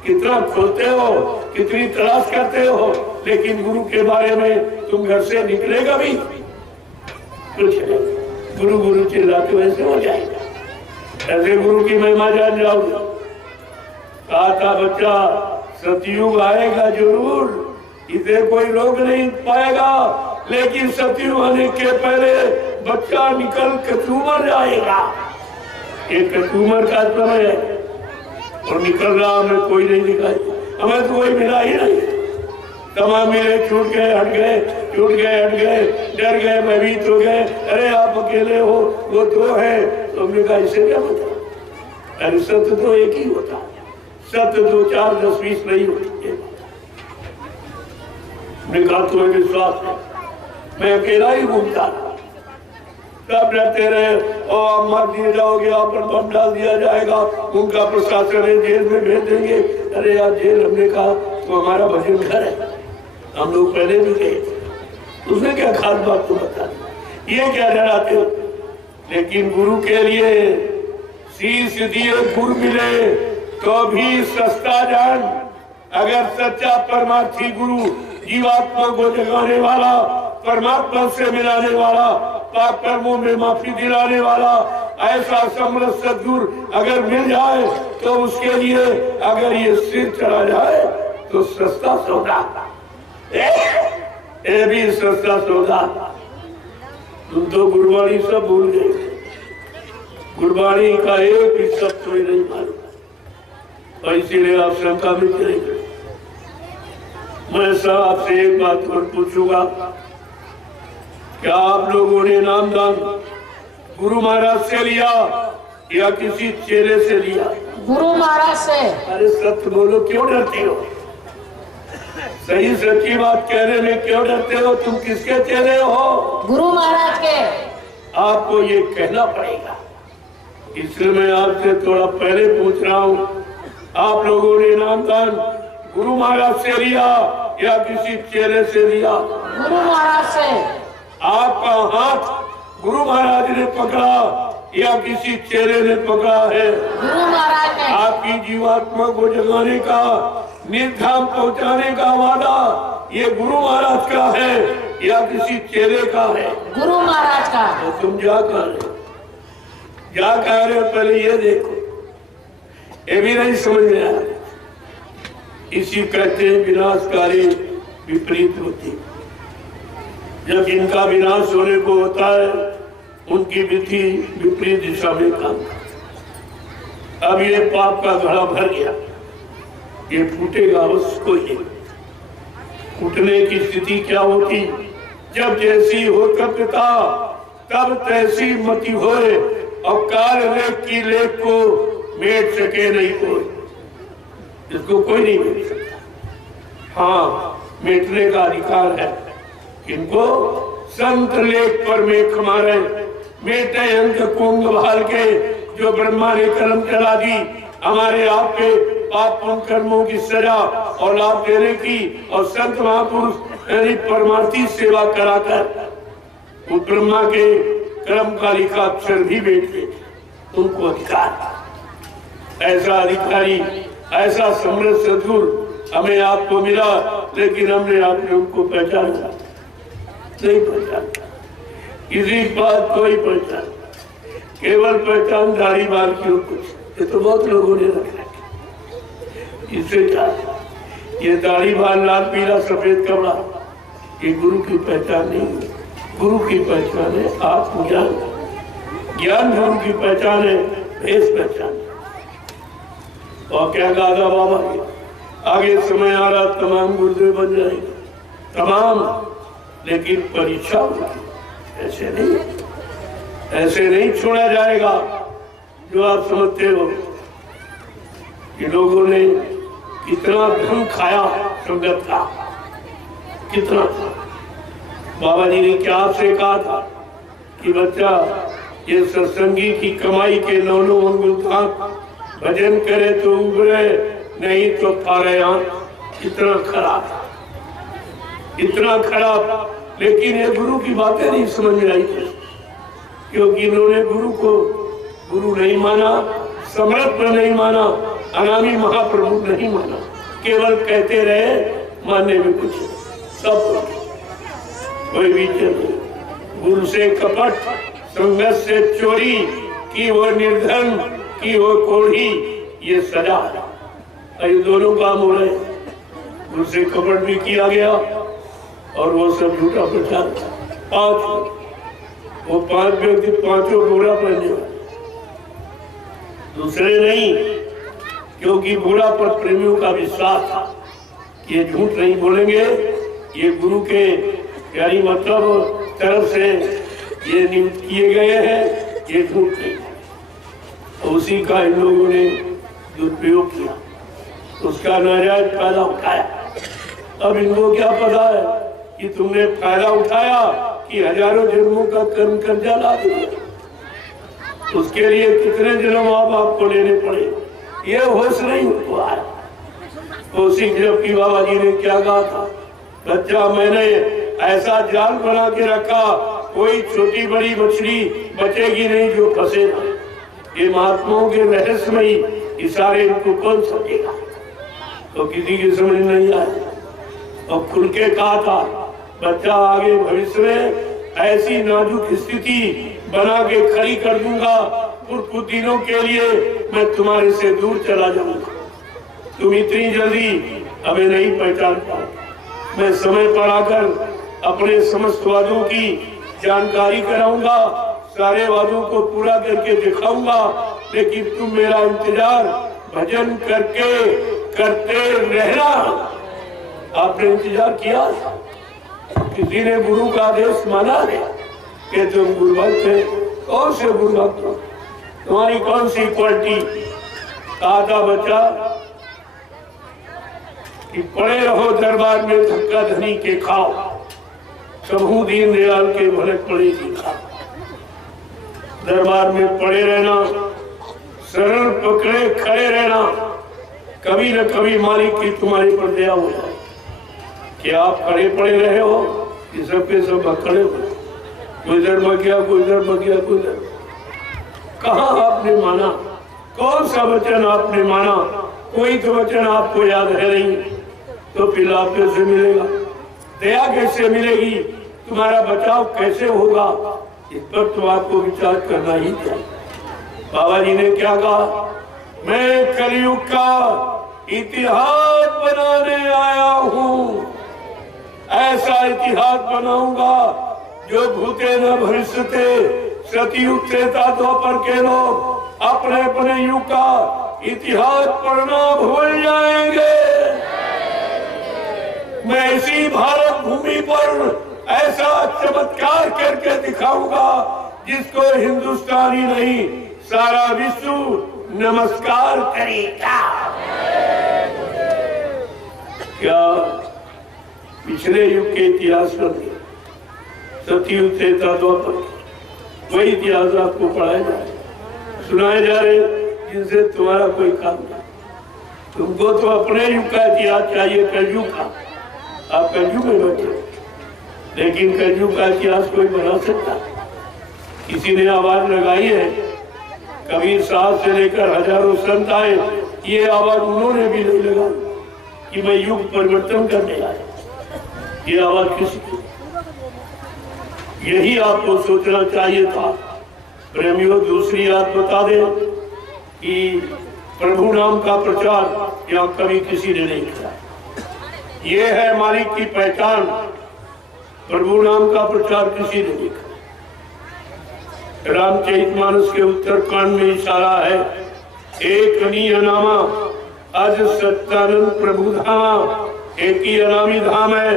कितना खोलते हो, कितनी तलाश करते हो, लेकिन गुरु के बारे में तुम घर से निकलेगा भी कुछ नहीं। गुरु गुरु चिल्लाते ऐसे हो जाएगा। ऐसे गुरु की महिमा जान जाओगे। कहा था बच्चा, सतयुग आएगा जरूर, इसे कोई रोक नहीं पाएगा, लेकिन सतयुग आने के पहले बच्चा निकल कचूमर जाएगा। ये कचूमर का समय है और निकल रहा, हमें कोई नहीं दिखाई, हमें तो कोई मिला ही नहीं। तमाम मेरे छूट गए, हट गए, छूट गए, हट गए, डर गए, भयभीत हो गए। अरे आप अकेले हो, वो तो है। तो हमने कहा इससे क्या होता? अरे सत्य तो एक ही होता, सत्य 2 4 10 20 नहीं होती। हमने कहा तुम्हें विश्वास है? मैं अकेला ही घूमता, सब डरते रहे और आप मर दिए जाओगे, आप पर बम डाल दिया जाएगा, उनका प्रशासन है, जेल में भेज देंगे। अरे यार जेल, हमने कहा तो हमारा भजन घर है, हम लोग पहले भी गए थे, उसने क्या खास बात तो बता दी, ये क्या डराते हो? लेकिन गुरु के लिए शीश दिए गुरु मिले तो भी सस्ता जान। अगर सच्चा परमार्थी गुरु, जीवात्मा को जगाने वाला, परमात्मा से मिलाने वाला, पाप कर्मों में माफी दिलाने वाला ऐसा समर्थ सद्गुरु अगर मिल जाए तो उसके लिए अगर ये सिर चढ़ा जाए तो सस्ता सौदा, ये भी सस्ता सौदा। तुम तो गुरबाणी सब भूल गए, गुरबाणी का एक भी शब्द कोई नहीं मालूम, और इसीलिए आप शंका में करेंगे। मैं सर आपसे एक बात और पूछूंगा, क्या आप लोगों ने नामदान गुरु महाराज से लिया या किसी चेले से लिया? गुरु महाराज से। अरे सत्य बोलो, क्यों डरते हो? सही सच्ची बात कहने में क्यों डरते हो? तुम किसके चेले हो? गुरु महाराज के। आपको ये कहना पड़ेगा, इसलिए मैं आपसे थोड़ा पहले पूछ रहा हूँ, आप लोगों ने नामदान गुरु महाराज से लिया या किसी चेले से लिया? गुरु महाराज से। आपका हाथ गुरु महाराज ने पकड़ा या किसी चेले ने पकड़ा है? गुरु महाराज ने। आपकी जीवात्मा को जगाने का, निर्धाम पहुंचाने का वादा ये गुरु महाराज का है या किसी चेले का है? गुरु महाराज का। तो तुम क्या कर रहे हो? क्या कह रहे हो? पहले ये देखो, ये भी नहीं समझ में आया। इसी कहते हैं विनाशकारी विपरीत होती। जब इनका विनाश होने को होता है, उनकी विधि विपरीत दिशा में काम। अब ये पाप का घड़ा भर गया, ये फूटेगा अवश्य कोई नहीं। फूटने की स्थिति क्या होती? जब जैसी हो कर्तव्यता तब तैसी मति होए, और काल लेख की लेख को मेट सके नहीं कोई, इसको कोई नहीं मेट सकता। हाँ, मेटने का अधिकार है इनको। संत लेख पर मेख मारे, मेटे अंक कुंग भाल के, जो ब्रह्मा ने कलम चला दी हमारे आपके पाप कर्मों की सजा और लाभ देने की, और संत महापुरुष यानी परमार्थी सेवा कराकर वो ब्रह्मा के कर्म का लिखा अक्षर भी बेचते, उनको अधिकार। ऐसा अधिकारी, ऐसा समृद्ध सद्गुरु हमें आपको मिला, लेकिन हमने आपने उनको पहचाना नहीं, पहचाना किसी बात कोई पहचान, केवल पहचान दाढ़ी बाल की हो कुछ। ये तो बहुत लोगों ने रखा है। इससे क्या, ये दाढ़ी बाल, लाल पीला सफेद कपड़ा, ये गुरु की पहचान नहीं है। गुरु की पहचान है आत्मज्ञान, ज्ञान गुरु की पहचान है, भेष पहचान। और क्या गादा बाबा, आगे समय आ रहा तमाम गुरुदेव बन जाएंगे, तमाम, लेकिन परीक्षा होगी। ऐसे नहीं, ऐसे नहीं छोड़ा जाएगा जो आप समझते हो कि लोगों ने कितना धन खाया संगत का, कितना। बाबा जी ने क्या आपसे कहा था कि बच्चा ये सत्संगी की कमाई के 9 अंगुल का भजन करे तो उबरे, नहीं तो फारे आंख। इतना खराब, इतना खराब। लेकिन ये गुरु की बातें नहीं समझ में आई थी, क्योंकि इन्होंने गुरु को गुरु नहीं माना, समर्थ नहीं माना, अनामी महाप्रभु नहीं माना, केवल कहते रहे, मानने में कुछ सब कोई विचार नहीं। गुरु से कपट, संगत से चोरी की, वो निर्धन की, वो कोढ़ी, ये सजा। ये दोनों काम हो रहे, गुरु से कपट भी किया गया और वो सब झूठा प्रचार। 5 व्यक्ति 5 घोड़ा पहने वाले, दूसरे नहीं, क्योंकि घोड़ा पर प्रेमियों का विश्वास था। ये झूठ नहीं बोलेंगे, ये गुरु के यानी मतलब तरफ से ये नियुक्त किए गए हैं, ये झूठ नहीं। उसी का इन लोगों ने दुरुपयोग किया, उसका नाजायज फायदा उठाया। अब इनको क्या पता है कि तुमने फायदा उठाया कि हजारों जन्मों का कर्म कर्जा ला दिया। उसके लिए कितने जन्म आप आपको लेने पड़े, ये होश नहीं हुआ है। उसी जबकि बाबा जी ने क्या कहा था, बच्चा मैंने ऐसा जाल बना के रखा, कोई छोटी बड़ी मछली बचेगी नहीं जो फंसेगा। ये महात्माओं के रहस्यमयी इशारे इनको कौन समझेगा, तो किसी की समझ नहीं आया। और खुल के कहा था, बच्चा आगे भविष्य में ऐसी नाजुक स्थिति बना के खड़ी कर दूंगा, कुछ दिनों के लिए मैं तुम्हारे से दूर चला जाऊंगा। तुम इतनी जल्दी हमें नहीं पहचान पाओ। मैं समय पर आकर अपने समस्त वादों की जानकारी कराऊंगा, सारे वादों को पूरा करके दिखाऊंगा, लेकिन तुम मेरा इंतजार भजन करके करते रहना। आपने इंतजार किया? किसी ने गुरु का आदेश माना है कि तुम गुरुभक्त थे? कौन से गुरुभक्त हो? तुम्हारी कौन सी क्वालिटी? कहा था बच्चा कि पड़े रहो दरबार में धक्का धनी के खाओ, सबहू दीन दयाल के भलक पड़ेगी खाओ। दरबार में पड़े रहना, शरण पकड़े खड़े रहना, कभी न कभी मालिक की तुम्हारे पर दया हो जाए। क्या आप खड़े पड़े रहे हो कि सबके सब खड़े हो? कोई इधर बग गया, कोई इधर बग गया, कोई इधर। कहाँ आपने माना? कौन सा वचन आपने माना? कोई तो वचन आपको याद है नहीं, तो फिर लाभ कैसे मिलेगा? दया कैसे मिलेगी? तुम्हारा बचाव कैसे होगा? इस पर तो आपको विचार करना ही चाहिए। बाबा जी ने क्या कहा? मैं कलयुग का इतिहास बनाने आया हूँ। ऐसा इतिहास बनाऊंगा जो भूते न भविष्यते, सतयुग त्रेता द्वापर के लोग अपने अपने युग का इतिहास पढ़ना भूल जाएंगे। मैं इसी भारत भूमि पर ऐसा चमत्कार करके दिखाऊंगा जिसको हिंदुस्तानी नहीं सारा विश्व नमस्कार करेगा। क्या पिछले युग के इतिहास में सतयुग त्रेता द्वापर वही इतिहास आपको पढ़ाया जा रहे, सुनाए जा रहे, जिनसे तुम्हारा कोई काम नहीं। तुमको तो अपने युग का इतिहास चाहिए, कलयुग का। आप कलयुग में बैठे, लेकिन कलयुग का इतिहास कोई बना सकता? किसी ने आवाज लगाई है, कबीर साहब से लेकर हजारों संत आए, ये आवाज उन्होंने भी नहीं लगाई कि मैं युग परिवर्तन करने आया। ये आवाज किसी की? यही आपको सोचना चाहिए था। प्रेमियों, दूसरी बात बता दें कि प्रभु नाम का प्रचार यहाँ कभी किसी ने नहीं किया। ये है मालिक की पहचान। प्रभु नाम का प्रचार किसी ने नहीं किया। रामचरितमानस के उत्तरकांड में इशारा है, एक अनीय नामा अज सत्यानंद प्रभु धामा। एक ही अनामी धाम है,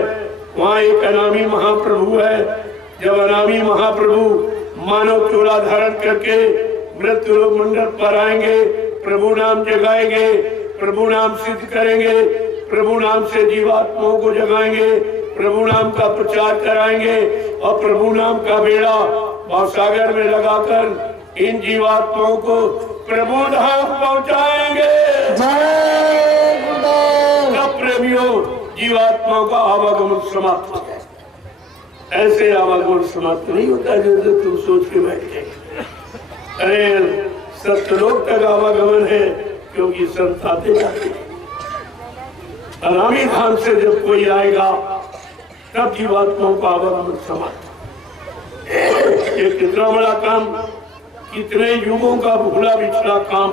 वहाँ एक अनामी महाप्रभु है। जब अनामी महाप्रभु मानव चोला धारण करके मृत्यु लोक मंडल पर आएंगे, प्रभु नाम जगाएंगे, प्रभु नाम सिद्ध करेंगे, प्रभु नाम से जीवात्माओं को जगाएंगे, प्रभु नाम का प्रचार कराएंगे और प्रभु नाम का बेड़ा भवसागर में लगाकर इन जीवात्माओं को प्रभु धाम पहुंचाएंगे। तब प्रेमियों, जीवात्माओं का आवागमन समाप्त हो जाए। ऐसे आवागमन समाप्त नहीं होता जैसे तुम सोच के बैठ गए। अरे सत्यलोक तक आवागमन है, क्योंकि संत आते जाते। अनामी धाम से जब कोई आएगा तब जीवात्माओं का आवागमन समाप्त। ये कितना बड़ा काम, कितने युगों का भूला बिछड़ा काम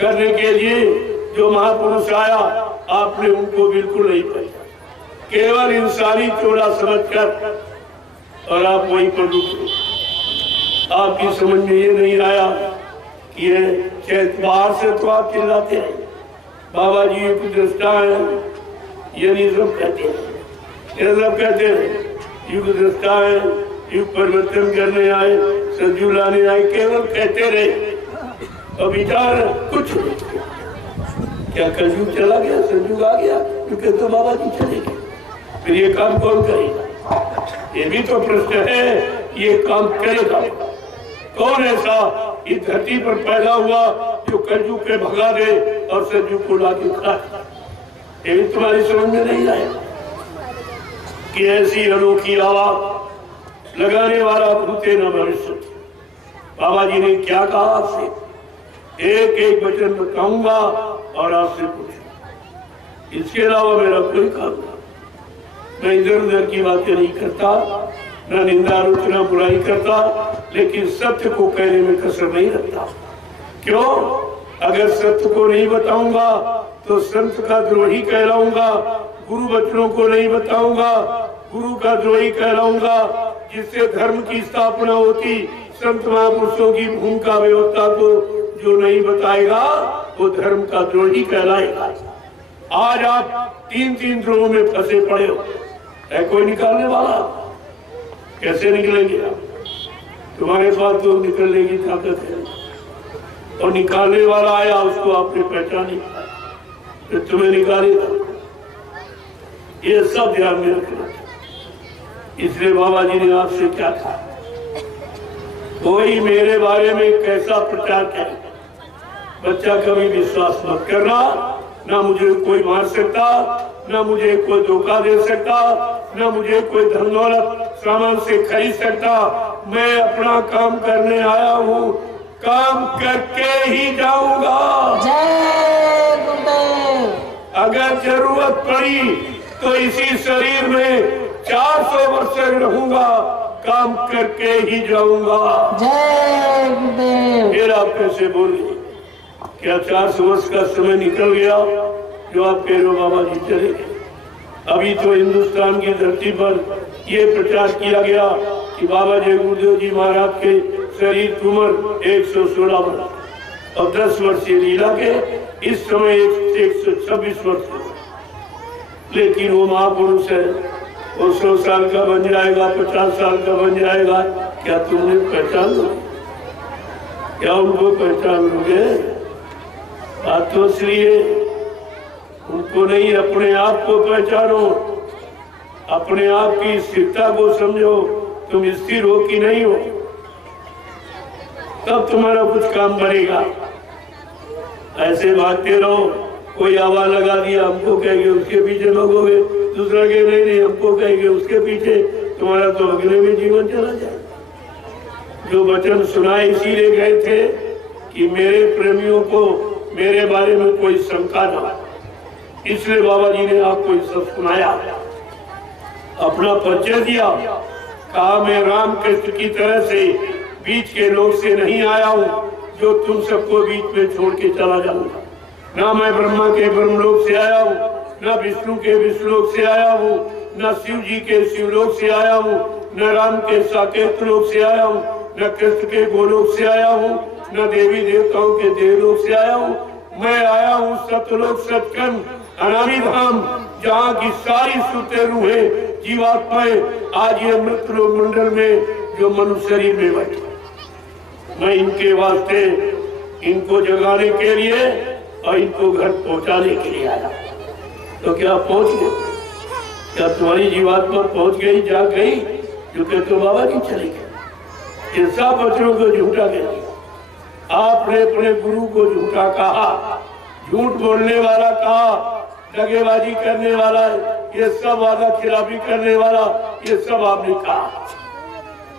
करने के लिए जो महापुरुष आया, आपने उनको बिल्कुल नहीं पहचाना। केवल इंसानी चोला समझकर और आप वहीं पर रुके। आपकी समझ में ये नहीं आया कि ये शायद बाहर से तो आप चिल्लाते हैं बाबा जी युग दृष्टा है, ये नहीं सब कहते हैं। ये सब कहते हैं युग दृष्टा है, युग परिवर्तन करने आए, सज्जू लाने आए, केवल कहते रहे और विचार कुछ नहीं। क्या कलयुग चला गया, सज्जू आ गया, क्योंकि तो बाबा जी चले गए, फिर ये काम कौन करेगा? ये भी तो प्रश्न है। ये काम करेगा कौन? ऐसा इस धरती पर पैदा हुआ जो कलयुग के भगा दे और सज्जू को लाके खड़ा। ये भी तुम्हारी समझ में नहीं आया कि ऐसी अनोखी आवाज लगाने वाला भूते न भविष्य। बाबा जी ने क्या कहा आपसे? एक एक वचन बताऊंगा और आपसे पूछूं, इसके अलावा मेरा कोई काम नहीं। मैं इधर उधर की बातें नहीं करता, न निंदा आलोचना बुराई करता, लेकिन सत्य को कहने में कसर नहीं रखता। क्यों? अगर सत्य को नहीं बताऊंगा तो संत का द्रोही कहलाऊंगा, गुरु बचनों को नहीं बताऊंगा, गुरु का द्रोही कहलाऊंगा। जिससे धर्म की स्थापना होती, संत महापुरुषों की भूमिका व्यवस्था को जो नहीं बताएगा वो धर्म का द्रोही कहलाएगा। आज आप तीन तीन द्रोहों में फंसे पड़े हो, है कोई निकालने वाला? कैसे निकलेंगे आप? तुम्हारे पास तो निकलने की ताकत है, और निकालने वाला आया उसको आपने पहचानी, तो तुम्हें निकालेगा। ये सब ध्यान में रखना। इसलिए बाबा जी ने आपसे क्या कहा, कोई मेरे बारे में कैसा प्रचार करे, बच्चा कभी विश्वास मत करना। ना मुझे कोई मार सकता, ना मुझे कोई धोखा दे सकता, ना मुझे कोई धन दौलत सामान से खरीद सकता। मैं अपना काम करने आया हूँ, काम करके ही जाऊंगा। जय गुरुदेव। अगर जरूरत पड़ी तो इसी शरीर में 400 वर्ष रहूंगा, काम करके ही जाऊंगा। जय गुरुदेव। फिर आप कैसे बोलिए? क्या 400 वर्ष का समय निकल गया जो आप कह रहे हो बाबा जी चले गए? अभी तो हिंदुस्तान की धरती पर ये प्रचार किया गया कि बाबा जय गुरुदेव जी महाराज के शरीर की उम्र 116 वर्ष और 10 वर्ष लीला के इस समय 126 वर्ष। लेकिन वो महापुरुष है, वो 100 साल का बन जाएगा, 50 साल का बन जाएगा। क्या तुमने पहचान लो? क्या उनको पहचान लोगे? बात तो इसलिए उनको नहीं, अपने आप को पहचानो, अपने आप की स्थिरता को समझो। तुम स्थिर हो कि नहीं हो, तब तुम्हारा कुछ काम बनेगा। ऐसे भागते रहो, कोई आवाज लगा दिया हमको कहेंगे उसके पीछे भागोगे, दूसरा कहे नहीं हमको कहेंगे उसके पीछे, तुम्हारा तो अगले में जीवन चला जाए। जो वचन सुनाए इसीलिए गए थे कि मेरे प्रेमियों को मेरे बारे में कोई शंका ना, इसलिए बाबा जी ने आपको सब सुनाया, अपना परिचय दिया। कहा मैं राम कृष्ण की तरह से बीच के लोग से नहीं आया हूँ जो तुम सबको बीच में छोड़ के चला जाऊंगा। ना मैं ब्रह्मा के ब्रह्मलोक से आया हूँ, न विष्णु के विष्णुलोक से आया हूँ, न शिव जी के शिवलोक से आया हूँ, न राम के साकेत लोक से आया हूँ, न कृष्ण के गोलोक से आया हूँ, न देवी देवताओं के देवलोक से आया हूँ। मैं आया हूँ सतलोक सतखंड अनामी धाम, जहाँ की सारी सुते रूहें जीवात्माएं आज ये मृत लोक मंडल में जो मनुष्य शरीर में बैठे, मैं इनके वास्ते इनको जगाने के लिए और इनको घर पहुंचाने के लिए आया। तो क्या पहुंच गए? क्या तुम्हारी जीवात्मा पहुंच गई, जा गई? जो कहते तो बाबा जी चले गए। ये सब बच्चों को झूठा कह दिया। आपने अपने गुरु को झूठा कहा, झूठ बोलने वाला कहा, दगेबाजी करने वाला, ये सब वादा खिलाफी करने वाला, ये सब आपने कहा।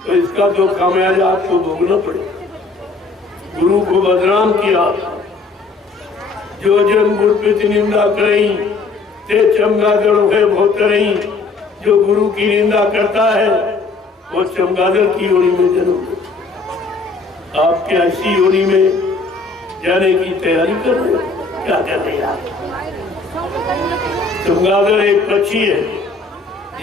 तो इसका जो खामियाजा आपको भोगना पड़ेगा। गुरु को बदनाम किया, जो जन गुरु निंदा करी ते चमगादड़ है बहुत रही। जो गुरु की निंदा करता है वो चमगादड़ की योनि में जन्म। आप क्या ऐसी योनि में जाने की तैयारी कर रहे हो? क्या कर रहे हैं आप? चमगादड़ एक पक्षी है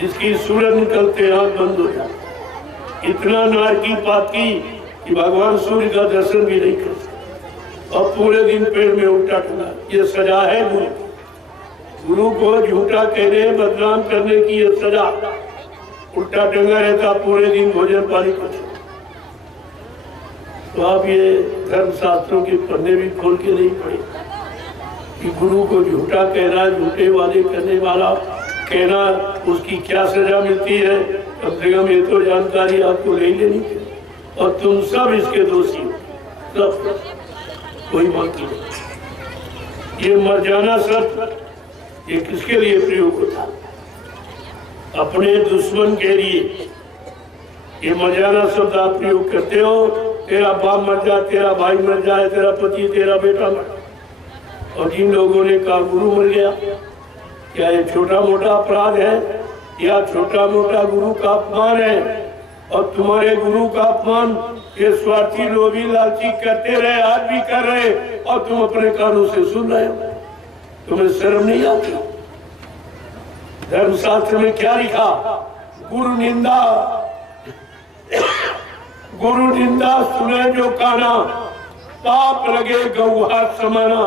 जिसकी सूरज निकलते हाथ बंद हो जाता। इतना नारकी पाती कि भगवान सूर्य का दर्शन भी नहीं कर सकते और पूरे दिन पेड़ में उल्टा टंगा। ये सजा है गुरु। गुरु को झूठा कहने बदनाम करने की ये सजा। उल्टा टंगा रहता पूरे दिन भोजन पानी कुछ। तो आप ये धर्म शास्त्रों के पन्ने भी खोल के नहीं पढ़े कि गुरु को झूठा कहना, झूठे वादे करने वाला कहना, उसकी क्या सजा मिलती है। कम से कम ये तो जानकारी आपको ले लेनी चाहिए। और तुम सब इसके दोषी हो, सब, कोई बाकी नहीं। ये मर जाना सब ये किसके लिए प्रयोग होता? अपने दुश्मन के लिए ये मर जाना शब्द आप प्रयोग करते हो। तेरा बाप मर जाए, तेरा भाई मर जाए, तेरा पति, तेरा बेटा मर। और जिन लोगों ने कहा गुरु मर गया, क्या ये छोटा मोटा अपराध है या छोटा मोटा गुरु का अपमान है? और तुम्हारे गुरु का अपमान ये स्वार्थी लोभी लालची करते रहे, आज भी कर रहे, और तुम अपने कानों से सुन रहे हो। तुम्हें शर्म नहीं आती? धर्मशास्त्र में क्या लिखा? गुरु निंदा सुने जो काना, पाप लगे गौहार समाना।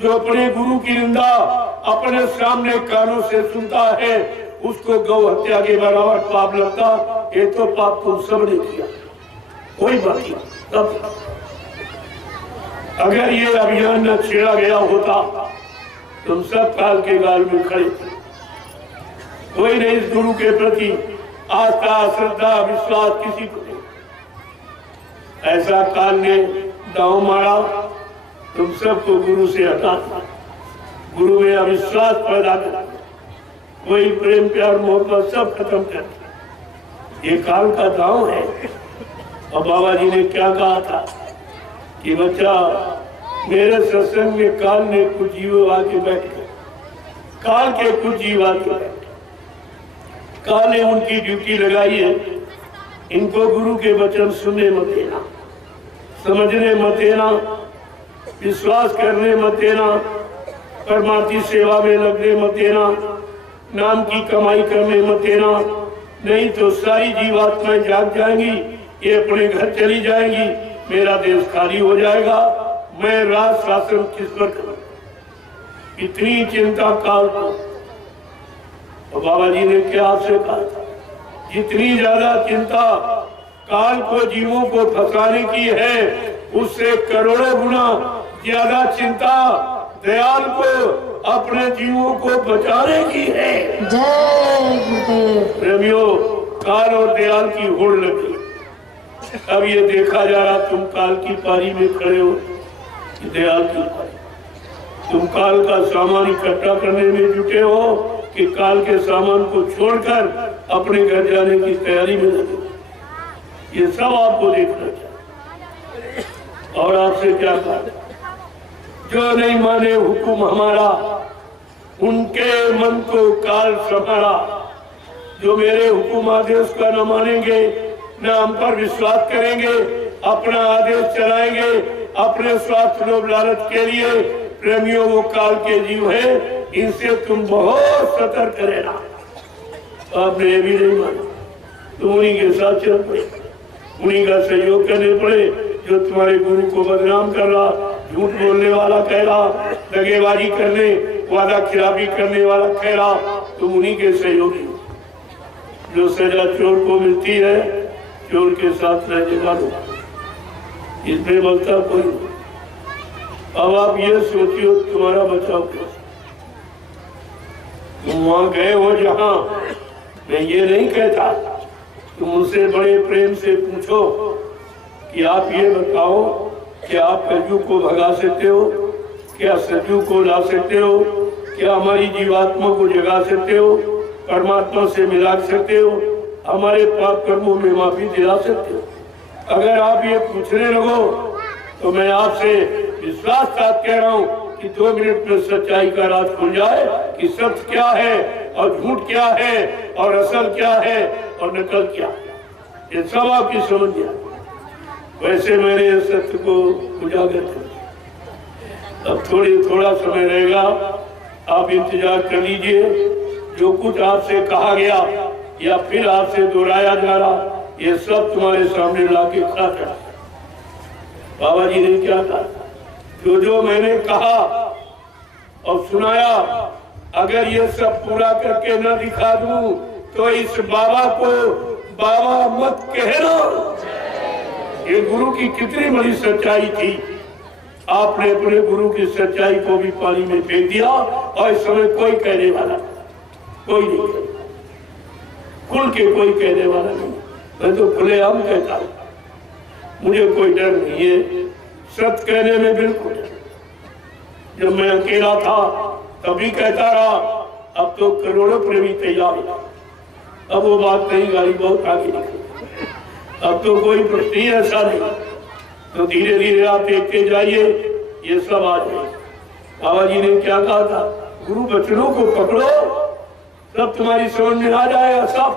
जो अपने गुरु की निंदा अपने सामने कानों से सुनता है, उसको गौ हत्या के बराबर पाप लगता। ये तो पाप तुम सब ने किया, कोई बात नहीं। तब अगर ये अभियान न छेड़ा गया होता, तुम सब काल के गाल में खड़े थे। कोई नहीं इस गुरु के प्रति आस्था, श्रद्धा, विश्वास किसी को नहीं। ऐसा काल ने दांव मारा, तुम सबको गुरु से हटा, गुरु में अविश्वास पैदा कर, कोई प्रेम प्यार मोहब्बत सब खत्म कर। ये काल का दांव है। और बाबा जी ने क्या कहा था कि बच्चा, मेरे सत्संग में काल ने कुछ जीव आके बैठ गए, काल के कुछ जीव आके बैठ, काल ने उनकी ड्यूटी लगाई है। इनको गुरु के वचन सुनने मत देना, समझने मत देना, विश्वास करने मत देना, परमार्थी सेवा में लगने मत देना, नाम की कमाई करने मत देना। नहीं तो सारी जीवात्माएं जाग जाएंगी, ये अपने घर चली जाएंगी, मेरा देश खाली हो जाएगा, मैं राज शासन किस पर करूं? इतनी चिंता काल को। और बाबा जी ने क्या आपसे कहा था? जितनी ज्यादा चिंता काल को जीवों को फंसाने की है, उससे करोड़ों गुना ज्यादा चिंता दयाल को अपने जीवों को बचाने की है। जय गुरुदेव। प्रेमियों, काल और दयाल की होड़ लगी। अब ये देखा जा रहा, तुम काल की पारी में खड़े हो, दयाल की पारी। तुम काल का सामान इकट्ठा करने में जुटे हो कि काल के सामान को छोड़कर अपने घर जाने की तैयारी में लगे। ये सब आपको देखना चाहिए। और आपसे क्या कहा? जो नहीं माने हुकुम हमारा, उनके मन को काल संभाला। जो मेरे हुकुम आदेश का न मानेंगे, न हम पर विश्वास करेंगे, अपना आदेश चलाएंगे अपने स्वार्थ लोभ लालच के लिए, प्रेमियों वो काल के जीव है, इनसे तुम बहुत सतर्क रहना। आपने ये भी नहीं माना, तुम उन्हीं के साथ चल पड़े, उन्हीं का सहयोग करने पड़े जो तुम्हारे गुरु को बदनाम कर रहा, झूठ बोलने वाला कह रहा, दगेबाजी करने, वादा खिलाफी करने वाला कह रहा, तुम उन्हीं के सहयोगी। जो सजा चोर को मिलती है, चोर के साथ रहने वालों, इसमें बलता कोई नहीं। अब आप ये सोचियो तुम्हारा बचाव कैसे? तुम वहां गए हो जहां, मैं ये नहीं कहता, तुम उनसे बड़े प्रेम से पूछो कि आप ये बताओ कि आप कलयुग को भगा सकते हो, क्या सतयुग को ला सकते हो, क्या हमारी जीवात्मा को जगा सकते हो, परमात्मा से मिला सकते हो, हमारे पाप कर्मों में माफी दिला सकते हो? अगर आप ये पूछने लगो तो मैं आपसे विश्वास साथ कह रहा हूँ कि 2 मिनट में सच्चाई का राज खुल जाए कि सत्य क्या है और झूठ क्या है और असल क्या है और नकल क्या है। ये सब आपकी समझ गया। वैसे मैंने इस सत्य को उजागर कर दिया। अब थोड़ा समय रहेगा, आप इंतजार कर लीजिए। जो कुछ आपसे कहा गया या फिर आपसे दोहराया जा रहा, ये सब तुम्हारे सामने लाके खड़ा कर। बाबा जी ने क्या कहा? जो मैंने कहा और सुनाया, अगर ये सब पूरा करके न दिखा दूं तो इस बाबा को बाबा मत कहना। ये गुरु की कितनी बड़ी सच्चाई थी। आपने अपने गुरु की सच्चाई को भी पानी में फेंक दिया और इस समय कोई कहने वाला, कोई नहीं, खुल के कोई कहने वाला नहीं। मैं तो खुलेआम कहता हूँ, मुझे कोई डर नहीं है सत्य कहने में, बिल्कुल। जब मैं अकेला था तभी कहता रहा, अब तो करोड़ों प्रेमी तैयार है। अब वो बात नहीं, गाड़ी बहुत आगे निकली, अब तो कोई प्रश्न ही ऐसा नहीं। तो धीरे धीरे आप देखते जाइए, ये सब आ जाए। बाबा जी ने क्या कहा था? गुरु बचनों को पकड़ो, सब तुम्हारी समझ में आ जाएगा। सब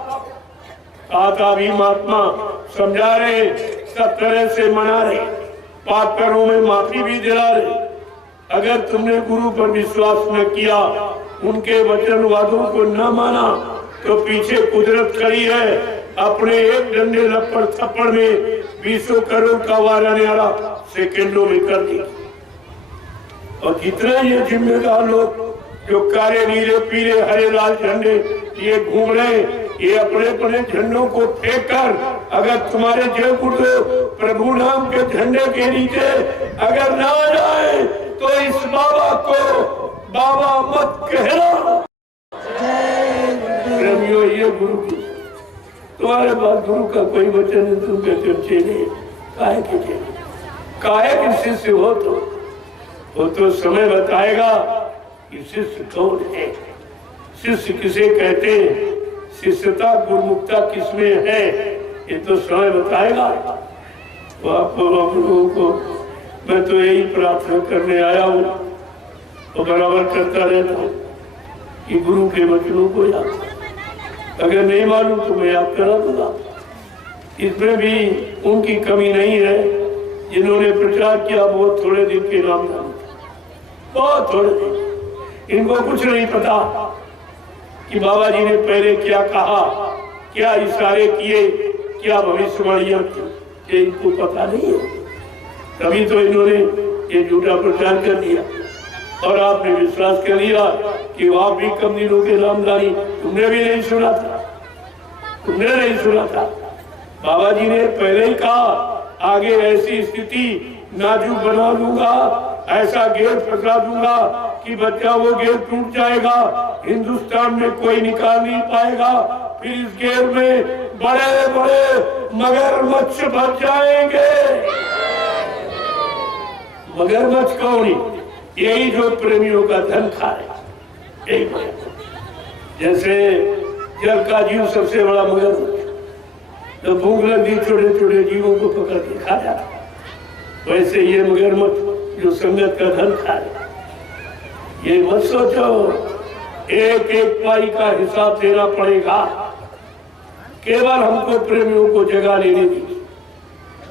कहा था, भी महात्मा समझा रहे, सब तरह से मना रहे, पाप कर्मों में माफी भी दिला रहे। अगर तुमने गुरु पर विश्वास न किया, उनके वचन वादों को न माना, तो पीछे कुदरत खड़ी है, अपने एक डंडे लपड़ थप्पड़ में 20 करोड़ का वारा न्यारा सेकंडों में कर दिया। और कितने ये जिम्मेदार लोग जो काले नीले पीले हरे लाल झंडे ये घूम रहे, ये अपने अपने झंडों को फेंक कर, अगर तुम्हारे जय गुरुदेव प्रभु नाम के झंडे के नीचे अगर ना जाए तो इस बाबा को बाबा मत कहना। प्रेमियों, ये गुरु की तुम्हारे पास गुरु का कोई वचन नहीं, तुम कहते हो चेले, काहे के चेले, काहे के शिष्य हो, तो समय बताएगा कि शिष्य कौन है, शिष्य किसे कहते हैं, शिष्यता गुरुमुखता किसमें है, ये तो समय बताएगा। तो आप लोगों को मैं तो यही प्रार्थना करने आया हूँ और बराबर करता रहता हूँ कि गुरु के वचनों को याद, अगर नहीं मालूम तो मैं याद करा दूंगा। इसमें भी उनकी कमी नहीं है, जिन्होंने प्रचार किया बहुत थोड़े दिन के नाम था, बहुत थोड़े दिन, इनको कुछ नहीं पता कि बाबा जी ने पहले क्या कहा, क्या इशारे किए, क्या भविष्यवाणियां की, ये इनको पता नहीं है। तभी तो इन्होंने ये झूठा प्रचार कर दिया और आपने विश्वास कर लिया कि आप भी कम दिनों के नामधारी, तुमने भी नहीं सुना था, तुमने नहीं सुना था। बाबा जी ने पहले ही कहा आगे ऐसी स्थिति नाजुक बना दूंगा, ऐसा गेट फंसा दूंगा कि बच्चा वो गेट टूट जाएगा, हिंदुस्तान में कोई निकाल नहीं पाएगा, फिर इस गेट में बड़े बड़े मगरमच्छ भर जाएंगे। मगरमच्छ कौन? यही जो प्रेमियों का धन खा रहे, जैसे जल का जीव सबसे बड़ा मगरमच्छ, तो भूख लगी छोटे छोटे जीवों को पकड़ के खा जाता, वैसे ये मगरमच्छ जो संगत का धन खा रहे। ये मत सोचो एक एक पाई का हिसाब देना पड़ेगा, केवल हमको प्रेमियों को जगा लेने दी।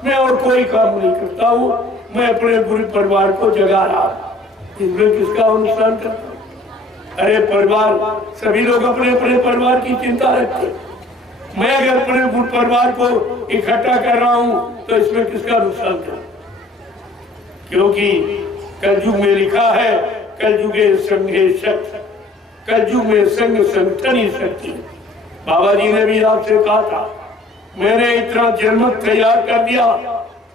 मैं और कोई काम नहीं करता हूँ, मैं अपने गुरु परिवार को जगा रहा हूँ। इसमें किसका अनुष्ठान करता हूँ? अरे परिवार, सभी लोग अपने अपने परिवार की चिंता रखते, मैं अगर अपने गुरु परिवार को इकट्ठा कर रहा हूँ तो इसमें किसका नुकसान कर? क्योंकि कलयुग में लिखा है कलयुगे संघे शक्ति, कलयुग में संग संगठन ही शक्ति। बाबा जी ने भी आपसे कहा था, मैंने इतना जनमत तैयार कर दिया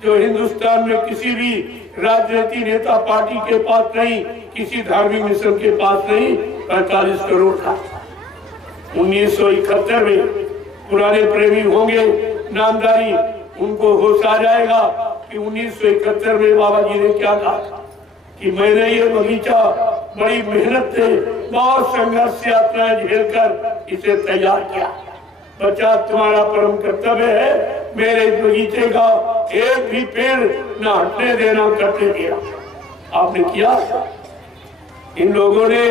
जो हिंदुस्तान में किसी भी राजनीति नेता पार्टी के पास नहीं, किसी धार्मिक मिशन के पास नहीं। 45 करोड़ था। 1971 में पुराने प्रेमी होंगे नामधारी, उनको होश आ जाएगा कि 1971 में बाबा जी ने क्या कहा कि मैंने ये बगीचा बड़ी मेहनत से बहुत संघर्ष यात्राएं झेलकर इसे तैयार किया। बच्चा, तुम्हारा परम कर्तव्य है मेरे इस बगीचे का एक भी पेड़ न हटने देना, करते दिया। आपने किया? इन लोगों ने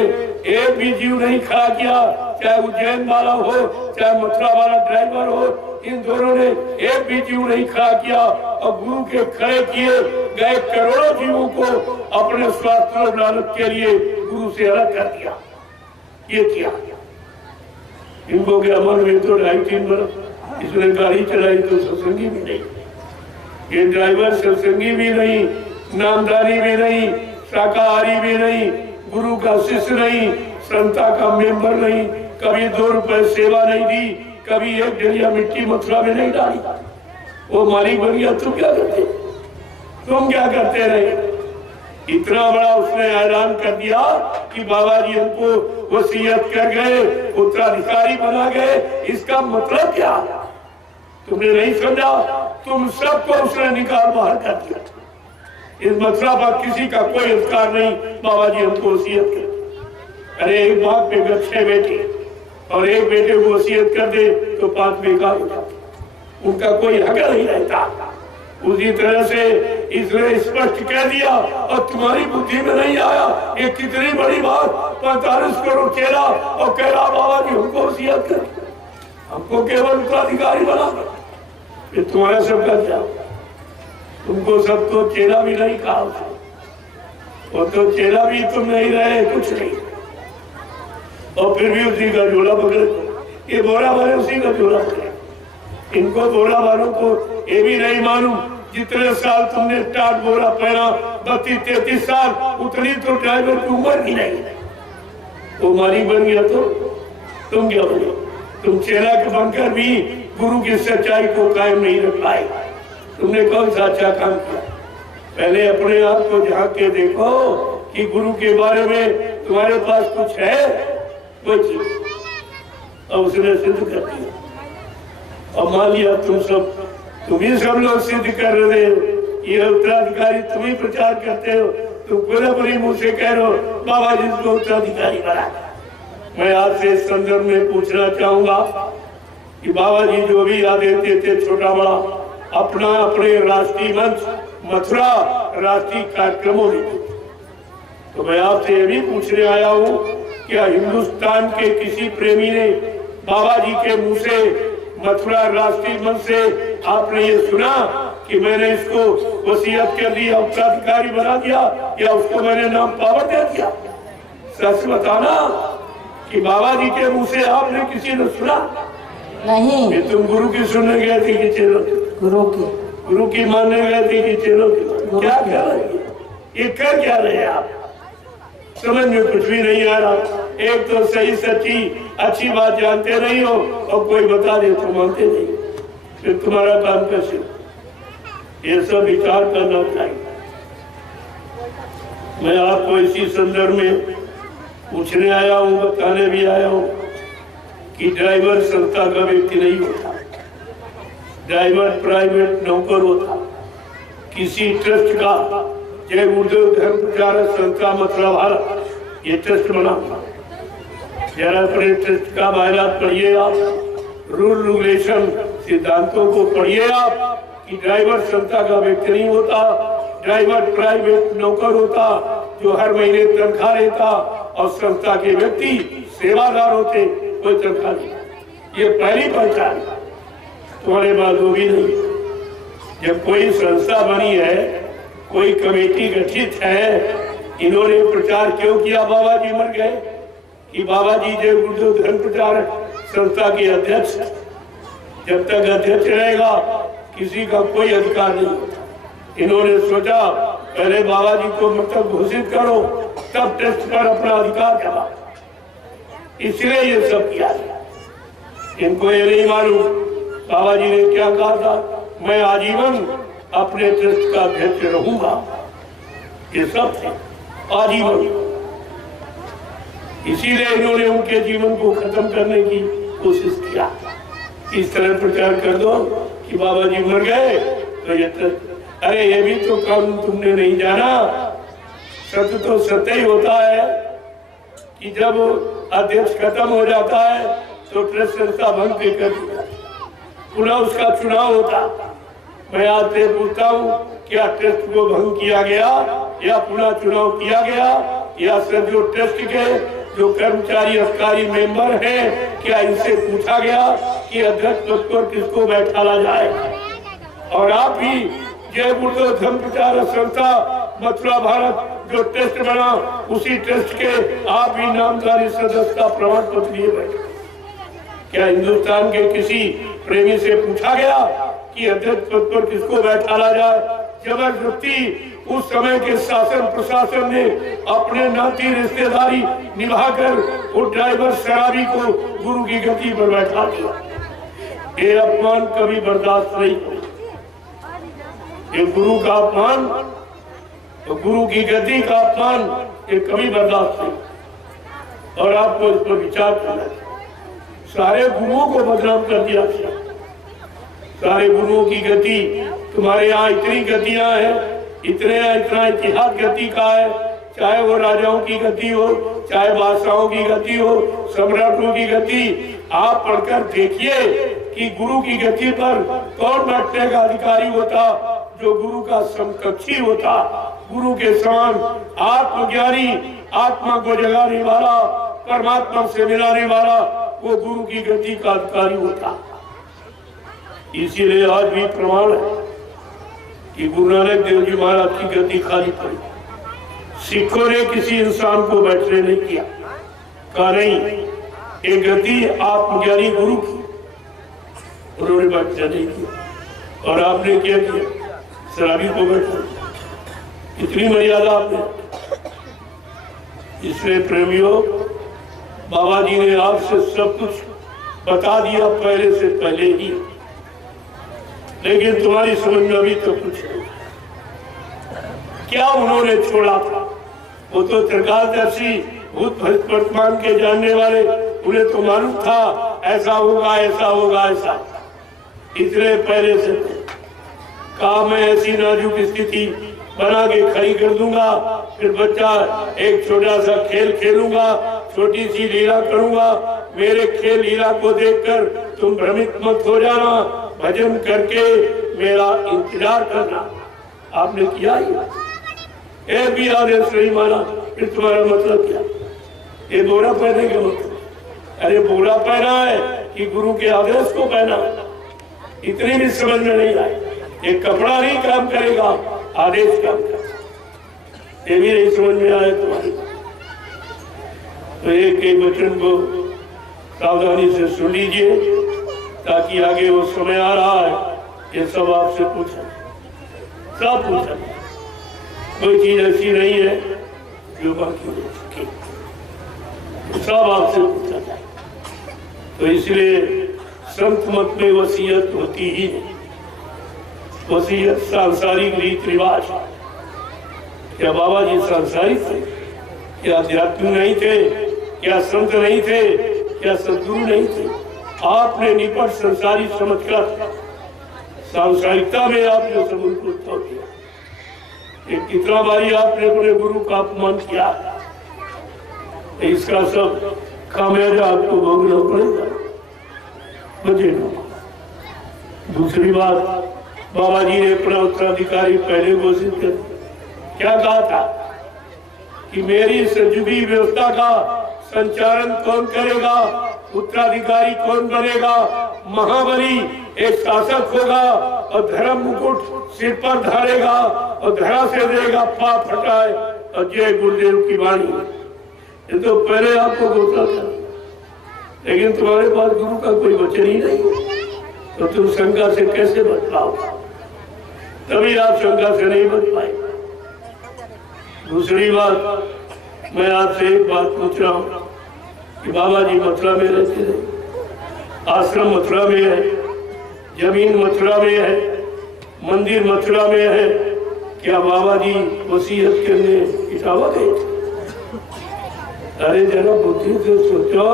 एक भी जीव नहीं खड़ा किया, चाहे उज्जैन वाला हो चाहे मथुरा वाला ड्राइवर हो, इन दोनों ने एक भी जीव नहीं खड़ा किया और गुरु के खड़े किए गए करोड़ों जीवों को अपने स्वार्थ और लालच के लिए गुरु से अलग कर दिया। ये किया इनको के अमल में तो 2.5-3 वर्ष इसने गाड़ी चलाई तो सत्संगी भी नहीं, ये ड्राइवर सत्संगी भी नहीं, नामधारी भी नहीं, शाकाहारी भी नहीं, गुरु का शिष्य नहीं, संता का मेंबर नहीं, कभी 2 रुपए सेवा नहीं दी, कभी एक डलिया मिट्टी मथुरा में नहीं डाली। वो मालिक बन गया, तुम क्या करते, तुम क्या करते रहे? इतना बड़ा उसने ऐलान कर दिया कि बाबा जी हमको वसीयत कर गए, उत्तराधिकारी बना गए। इसका मतलब क्या? तुमने नहीं समझा, तुम सबको उसने निकाल बाहर कर दिया। इस मथुरा पर किसी का कोई अधिकार नहीं। बाबा जी हमको वसीयत कर, अरे एक बाप पे अगर 6 बेटे और एक बेटे को वसीयत कर दे तो 5 बेकार हो जाते, उनका कोई हक नहीं रहता। उसी तरह से इसने स्पष्ट कह दिया और तुम्हारी बुद्धि में नहीं आया। ये कितनी बड़ी बात, 45 करोड़ चेला और कह रहा बाबा जी हमको वसीयत कर, हमको केवल उत्तराधिकारी बना। ये तुम्हारा सबका क्या? तुमको सबको चेला भी नहीं कहा, वो तो चेला भी तुम नहीं रहे, कुछ नहीं, और फिर भी उसी का झोला पकड़े। ये बोरा वाले उसी का झोला पकड़े। इनको बोरा वालों को ये भी नहीं मालूम जितने साल तुमने टाट बोरा पहना, 32-33 साल, उतनी तो ड्राइवर की उम्र ही नहीं। वो मालिक बन गया तो तुम क्या बने? तुम चेला के बनकर भी गुरु की सच्चाई को कायम नहीं रख पाए। तुमने कौन सा अच्छा काम किया? पहले अपने आप को झांक के देखो कि गुरु के बारे में तुम्हारे पास कुछ है, कोई चीज, और उसने सिद्ध कर दिया। और मान लिया तुम ही सब लोग सिद्ध कर रहे हो, ये उत्तराधिकारी तुम ही प्रचार करते हो, तुम पूरे बड़ी मुंह से कह रहे हो बाबा जी को उत्तराधिकारी बना। मैं आपसे इस संदर्भ में पूछना चाहूंगा कि बाबा जी जो भी आदेश देते छोटा बड़ा अपना अपने राष्ट्रीय मंच मथुरा राष्ट्रीय कार्यक्रमों में, तो मैं आपसे ये भी पूछने आया हूँ, क्या हिंदुस्तान के किसी प्रेमी ने बाबा जी के मुंह से मथुरा राष्ट्रीय मंच से आपने ये सुना कि मैंने इसको वसीयत कर दी, उत्तराधिकारी बना दिया, या उसको मैंने नाम पावर दे दिया? सच बताना कि बाबा जी के मुंह से आपने किसी ने सुना? नहीं। कि तुम गुरु की सुनने गए थे कि चेलों की? गुरु की मानने गए थे कि चेलों की? क्या कर रहे हैं ये, कर क्या रहे हैं आप? समझ में कुछ भी नहीं आ रहा। एक तो सही सच्ची अच्छी बात जानते नहीं हो, और कोई बता दे तो मानते नहीं, फिर तुम्हारा काम कैसे? ये सब विचार करना चाहिए। मैं आपको इसी संदर्भ में पूछने आया हूँ, बताने भी आया हूँ कि ड्राइवर संस्था का व्यक्ति नहीं होता, ड्राइवर प्राइवेट नौकर होता। किसी ट्रस्ट का, जय गुरुदेव धर्म प्रचारक संस्था मथुरा भारत, ये ट्रस्ट बना। जरा अपने ट्रस्ट का बायलात पढ़िए आप, रूल रेगुलेशन सिद्धांतों को पढ़िए आप कि ड्राइवर संस्था का व्यक्ति नहीं होता, ड्राइवर प्राइवेट नौकर होता जो हर महीने तनख्वाह लेता, और संस्था के व्यक्ति सेवादार होते, कोई तनख्वाह नहीं। ये पहली पहचान। तुम्हारे बाद वो भी नहीं। जब कोई संस्था बनी है, कोई कमेटी गठित है, इन्होंने प्रचार क्यों किया? बाबा जी मर गए कि बाबा जी जय गुरुदेव धर्म प्रचारक संस्था के अध्यक्ष। जब तक अध्यक्ष रहेगा किसी का कोई अधिकार नहीं। इन्होंने सोचा पहले बाबा जी को मतलब घोषित करो, तब ट्रस्ट पर अपना अधिकार करा, इसलिए ये सब किया। इनको ये नहीं मालूम बाबा जी ने क्या कहा था, मैं आजीवन अपने ट्रस्ट का अध्यक्ष रहूंगा। ये सब थे आजीवन। इसीलिए इन्होंने उनके जीवन को खत्म करने की कोशिश किया। इस तरह प्रचार कर दो कि बाबा जी मर गए तो ये ट्रस्ट, अरे ये भी तो काम तुमने नहीं जाना। सत्य तो सत्य ही होता है कि जब अध्यक्ष खत्म हो जाता है तो ट्रस्ट संस्था भंग कर पुनः उसका चुनाव होता। मैं आपसे पूछता हूँ, क्या ट्रस्ट को भंग किया गया या पुनः चुनाव किया गया, या सब जो ट्रस्ट के जो कर्मचारी अधिकारी मेंबर हैं, क्या इनसे पूछा गया कि अध्यक्ष पद पर किसको बैठाला जाए? और आप भी जय गुरुदेव धर्म प्रचारक संस्था मथुरा भारत जो ट्रस्ट बना, उसी ट्रस्ट के आप भी नामधारी सदस्य का प्रमाण पत्र लिए बैठे। क्या हिंदुस्तान के किसी प्रेमी से पूछा गया कि अध्यक्ष पद पर किसको बैठाला जाए? जबरदस्ती उस समय के शासन प्रशासन ने अपने नाती रिश्तेदारी निभाकर उस ड्राइवर शराबी को गुरु की गद्दी पर बैठा दिया। ये अपमान कभी बर्दाश्त नहीं हो। ये गुरु का अपमान, तो गुरु की गद्दी का अपमान ये कभी बर्दाश्त नहीं। और आपको इस पर विचार करना है। सारे गुरुओं को बदनाम कर दिया, सारे गुरुओं की गति। तुम्हारे यहाँ इतनी गतियां हैं, इतना इतिहास गति का है, चाहे वो राजाओं की गति हो, चाहे बादशाहों की गति हो, सम्राटों की गति। आप पढ़कर देखिए कि गुरु की गति पर कौन बैठने का अधिकारी होता, जो गुरु का समकक्षी होता, गुरु के समान आत्मज्ञानी, आत्मा को जगाने वाला, परमात्मा से मिलाने वाला, वो गुरु की गति का अधिकारी होता। इसीलिए आज भी प्रमाण है कि गुरु नानक देव जी महाराज की गति खाली पड़ी। सिखों ने किसी इंसान को बैठने नहीं किया, कहा नहीं, एक गति आत्मज्ञानी गुरु की, उन्होंने बैठने नहीं किया। और आपने क्या किया? शराबी को बैठा। कितनी मर्यादा आपने। इसलिए प्रेमियों, बाबा जी ने आपसे सब कुछ बता दिया पहले से पहले ही, लेकिन तुम्हारी समझ में अभी तो कुछ नहीं। क्या उन्होंने छोड़ा था? वो तो त्रिकालदर्शी, भूत वर्तमान के जानने वाले, उन्हें तो मालूम था ऐसा होगा, ऐसा होगा, ऐसा। इतने पहले से कहा मैं ऐसी नाजुक स्थिति बना के खड़ी कर दूंगा, फिर बच्चा एक छोटा सा खेल खेलूंगा, छोटी सी लीला करूंगा, मेरे खेल लीला को देखकर तुम भ्रमित मत हो जाना, भजन करके मेरा इंतजार करना। आपने किया ही एक भी आदेश नहीं माना, फिर तुम्हारा मतलब क्या? ये बोरा पहने का मतलब? अरे बोरा पहना है कि गुरु के आदेश को पहना? इतनी भी समझ में नहीं आई। एक कपड़ा नहीं काम करेगा, आदेश काम करेगा। ये भी नहीं समझ में आया तुम्हारी। तो एक एक वचन को सावधानी से सुन लीजिए, ताकि आगे वो समय आ रहा है, ये सब आपसे पूछा, सब पूछा। कोई चीज ऐसी नहीं है जो बाकी नहीं सके, सब आपसे पूछा जाए। तो इसलिए संत मत में वसीयत होती ही नहीं। वसीयत सांसारिक रीत रिवाज। क्या बाबा जी सांसारिक थे? क्या आध्यात्मिक नहीं थे? क्या संत नहीं थे? क्या सदगुरु नहीं थे? आपने निपट संसारी समझकर सांसारिकता में आपने सब उनको उत्सव किया। कितना बारी आपने अपने गुरु का अपमान किया, इसका सब खामियाजा आपको भोगना पड़ेगा। बचेगा। दूसरी बात, बाबा जी ने अपना उत्तराधिकारी पहले घोषित कर क्या कहा था कि मेरी संजीवी व्यवस्था का संचालन कौन करेगा, उत्तराधिकारी कौन बनेगा? महाबली एक शासक होगा और धर्म मुकुट सिर पर धारेगा और धरा से देगा पाप हटाए और जय गुरुदेव की वाणी। ये तो पहले आपको घोषणा था, लेकिन तुम्हारे पास गुरु का कोई वचन ही नहीं, तो तुम शंका से कैसे बच पाओगे? तभी आप शंका से नहीं बच पाए। दूसरी बात, मैं आपसे एक बात पूछ रहा हूँ कि बाबा जी मथुरा में रहते थे, आश्रम मथुरा में है, जमीन मथुरा में है, मंदिर मथुरा में है, क्या बाबा जी वसीयत करने इटावा गए? अरे जरा बुद्धि से सोचो,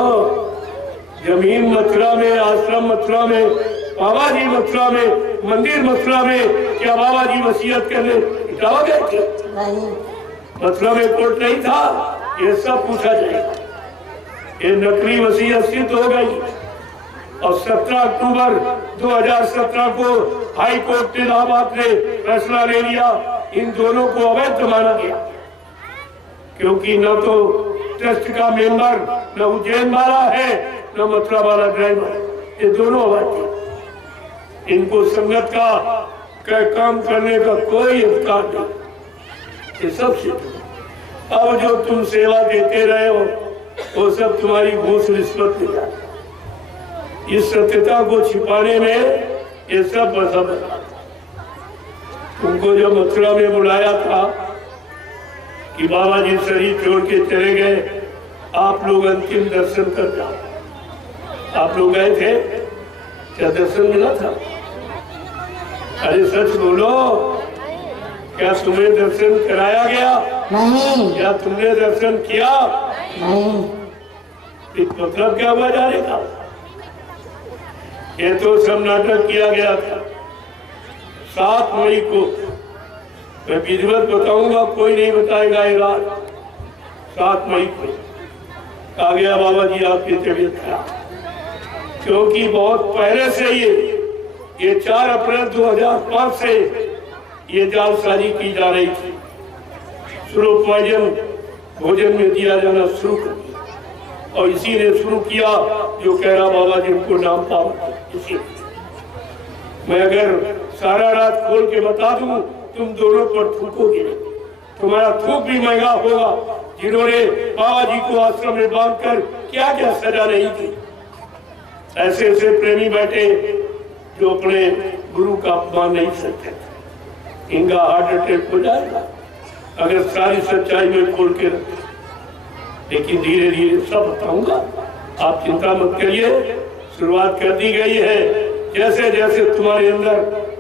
जमीन मथुरा में, आश्रम मथुरा में, बाबा जी मथुरा में, मंदिर मथुरा में, क्या बाबा जी वसीयत करने इटावा गए थे? नहीं। मथुरा में कोर्ट नहीं था? ये सब पूछा जाएगा। ये नकली वसीयत सिद्ध हो गई और 17 अक्टूबर 2017 को हाई कोर्ट इलाहाबाद ने फैसला ले लिया, इन दोनों को अवैध माना गया, क्योंकि न तो ट्रस्ट का मेंबर, न उज्जैन वाला है, न मथुरा वाला ड्राइवर, ये दोनों अवैध थे। इनको संगत का काम करने का कोई अधिकार नहीं। ये सब सिद्ध। अब जो तुम सेवा देते रहे हो वो सब तुम्हारी घूस रिश्वत ले जाती। इस सत्यता को छिपाने में ये सब मजहब है। तुमको जो मथुरा में बुलाया था कि बाबा जी शरीर छोड़ के चले गए, आप लोग अंतिम दर्शन कर जाओ। आप लोग गए थे? क्या दर्शन मिला था? अरे सच बोलो, क्या तुम्हें दर्शन कराया गया? नहीं। क्या तुमने दर्शन किया? नहीं। मतलब क्या हुआ जाने का? ये तो सब नाटक किया गया था। 7 मई को मैं विधिवत बताऊंगा, कोई नहीं बताएगा। ये रात 7 मई को कहा गया बाबा जी आपकी तबीयत खराब, क्योंकि बहुत पहले से ये 4 अप्रैल 2005 से ये जालसाजी की जा रही थी। शुरू पॉइजन भोजन में दिया जाना शुरू कर दिया, और इसी ने शुरू किया जो कह रहा बाबा जी उनको नाम पाओ। इसी मैं अगर सारा रात खोल के बता दूं, तुम दोनों पर थूकोगे नहीं। तुम्हारा थूक भी महंगा होगा, जिन्होंने बाबा जी को आश्रम में बांधकर क्या क्या सजा नहीं की। ऐसे ऐसे प्रेमी बैठे जो अपने गुरु का अपमान नहीं सकते थे। इनका हार्ट अटैक हो जाएगा अगर सारी सच्चाई में खोल के रखे। लेकिन धीरे धीरे सब बताऊंगा, आप चिंता मत करिए। शुरुआत कर दी गई है। जैसे जैसे तुम्हारे अंदर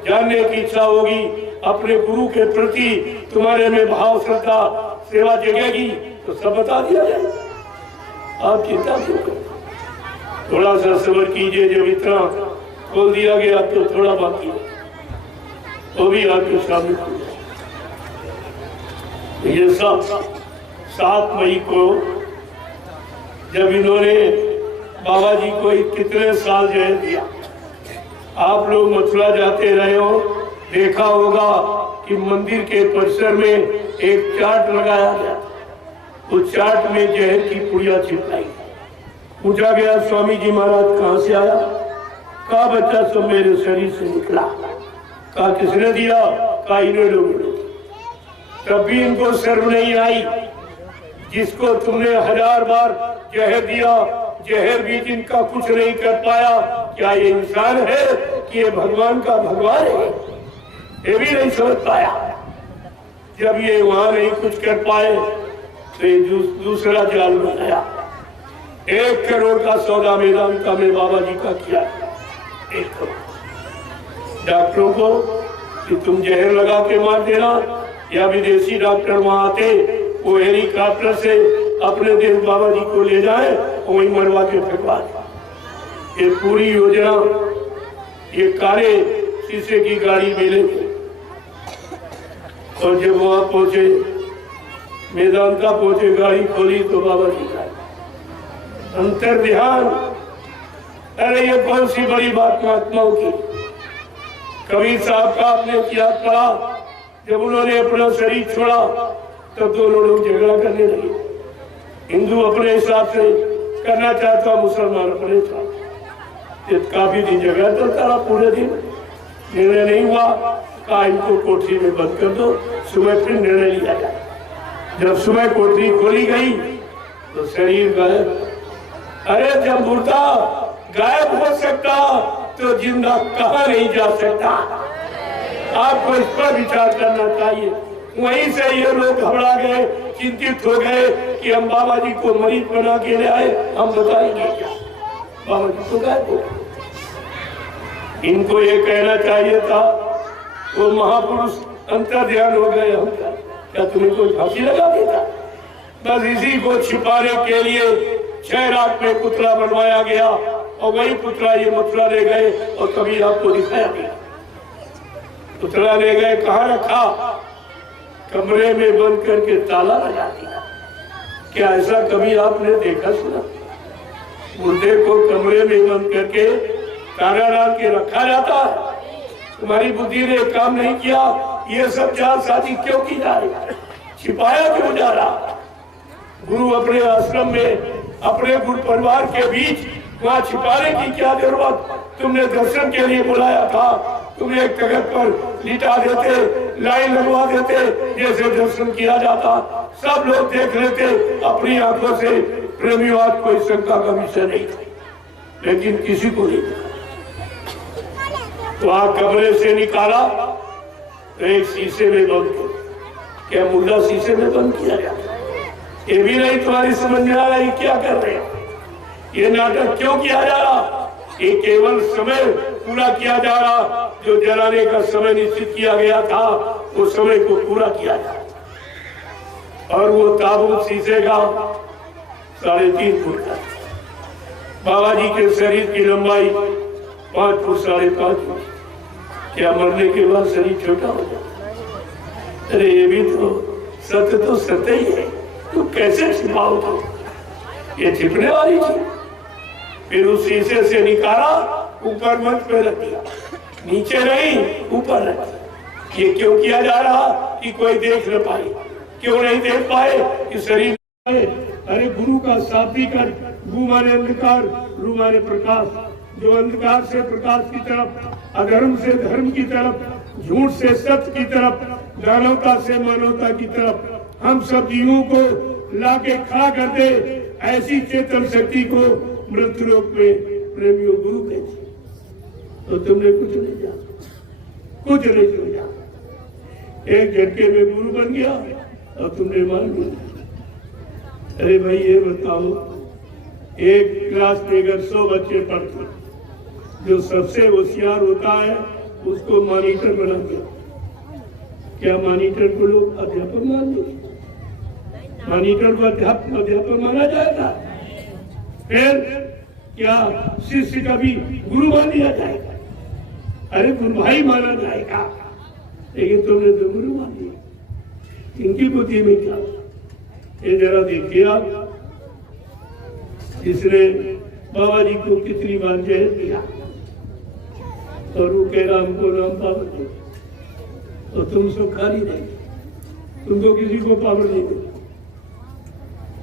जानने की इच्छा होगी, अपने गुरु के प्रति तुम्हारे में भाव, श्रद्धा, सेवा जगेगी तो सब बता दिया जाएगा। आप चिंता क्यों करें? थोड़ा सा सब्र कीजिए। जब इतना खोल दिया गया तो थोड़ा बाकी है, वो भी आपके सामने खुल जाए। ये सब 7 मई को जब इन्होंने बाबा जी को कितने साल जय दिया। आप लोग मथुरा जाते रहे हो, देखा होगा कि मंदिर के परिसर में एक चार्ट लगाया गया। उस चार्ट में जहर की पुड़िया चिपकाई। पूछा गया स्वामी जी महाराज कहाँ से आया? कहा बच्चा सब मेरे शरीर से निकला। कहा किसने दिया? कहा इन्होंने लोगों ने। तब भी इनको शर्म नहीं आई। जिसको तुमने 1000 बार जहर दिया, जहर भी जिनका कुछ नहीं कर पाया, क्या ये इंसान है कि ये भगवान का भगवान है? ये भी नहीं समझ पाया। जब ये वहां नहीं कुछ कर पाए तो ये दूसरा जाल बनाया। 1 करोड़ का सौदा मेदांता में बाबा जी का किया। 1 करोड़ डॉक्टरों को कि तुम जहर लगा के मार देना, या विदेशी डॉक्टर वहां आते, वो हेलीकॉप्टर से अपने देश बाबा जी को ले जाए और वहीं मरवा के फेंकवा दे। ये पूरी योजना ये काले शीशे की गाड़ी मिले। और जब वहां पहुंचे, मेदांता पहुंचे, गाड़ी खोली तो बाबा जी का अंतर ध्यान। अरे ये कौन सी बड़ी बात महात्माओं की। कबीर साहब का आपने क्या पढ़ा? जब उन्होंने अपना शरीर छोड़ा तब दोनों लोग झगड़ा करने लगे। हिंदू अपने हिसाब से करना चाहता, मुसलमान अपने हिसाब। काफी दिन झगड़ा चलता रहा, पूरे दिन निर्णय नहीं हुआ। कहा इनको कोठरी में बंद कर दो, सुबह फिर निर्णय लिया जाए। जब सुबह कोठरी खोली गई तो शरीर गायब। अरे जब मुर्दा गायब हो सकता तो जिंदा कहाँ नहीं जा सकता? आपको इस पर विचार करना चाहिए। वहीं से ये लोग घबरा गए, चिंतित हो गए कि हम बाबा जी को मरीज बना के ले आए, हम बताएंगे क्या? बाबा जी को गायब हो। इनको ये कहना चाहिए था, वो महापुरुष अंतर ध्यान हो गए। हम क्या तुम्हें कोई फांसी लगा देता? बस इसी को छिपाने के लिए 6 रात में पुतला बनवाया गया और वही पुतला ये मथुरा ले गए और कभी आपको दिखाया गया। पुतला ले गए, कहाँ रखा? कमरे में बंद करके ताला लगा दिया। क्या ऐसा कभी आपने देखा सुना? मुर्दे को कमरे में बंद करके ताला डाल के रखा जाता है? तुम्हारी बुद्धि ने काम नहीं किया। ये सब जालसाजी क्यों की जा रही है? छिपाया क्यों जा रहा? गुरु अपने आश्रम में अपने गुरु परिवार के बीच वहाँ छिपाने की क्या जरूरत? तुमने दर्शन के लिए बुलाया था, तुम्हें एक तख्त पर लिटा देते, लाइन लगवा देते, जैसे दर्शन किया जाता, सब लोग देख लेते अपनी आंखों से। प्रेमियों कोई शंका का विषय नहीं था, लेकिन किसी को नहीं देखा। वहां कमरे से निकाला तो एक शीशे में बंद किया। क्या मुर्दा शीशे में बंद किया जाता? ये भी नहीं तुम्हारी समझ में आ रहा है क्या कर रहे हैं? ये नाटक क्यों किया जा रहा? ये केवल समय पूरा किया जा रहा। जो जलाने का समय निश्चित किया गया था, वो समय को पूरा किया जा रहा। और वो ताबूत शीशे का 3.5 फुट का। बाबा जी के शरीर की लंबाई 5 फुट 5.5 फुट। क्या मरने के बाद शरीर छोटा हो जाता? अरे ये भी तो सत्य ही है। तो कैसे छिपाओ? तो ये छिपने वाली चीज। फिर उस शीशे से निकाला, ऊपर मंच पे रख दिया, नीचे नहीं ऊपर रख दिया। ये क्यों किया जा रहा? कि कोई देख न पाए। क्यों नहीं देख पाए? कि शरीर। अरे गुरु का सात्विक गु माने अंधकार, रू माने प्रकाश। जो अंधकार से प्रकाश की तरफ अधर्म से धर्म की तरफ, झूठ से सत्य की तरफ, दानवता से मानवता की तरफ हम सब जीवों को लाके खड़ा कर दे। ऐसी चेतन शक्ति को मृत्युलोक में प्रेमियों गुरु कहते। तो तुमने कुछ नहीं जाना, कुछ नहीं समझा, एक झटके में गुरु बन गया और तुमने मान लिया। अरे भाई ये बताओ, एक क्लास में अगर 100 बच्चे पढ़ते, जो सबसे होशियार होता है उसको मॉनिटर बना दिया। क्या मॉनिटर को लोग अध्यापक मान लो? मॉनिटर को अध्यापक माना जाएगा? फिर क्या शिष्य का भी गुरु मान लिया जाएगा? अरे गुरु भाई माना जाएगा, लेकिन तुमने तो गुरु मान लिया। इनकी बुद्धि में क्या? ये जरा देखिए आप, जिसने बाबा जी को कितनी बार जहर दिया और वो कह रहा हमको नाम पावर दे, तो तुम सब खाली नहीं, तुमको किसी को पावर नहीं दे।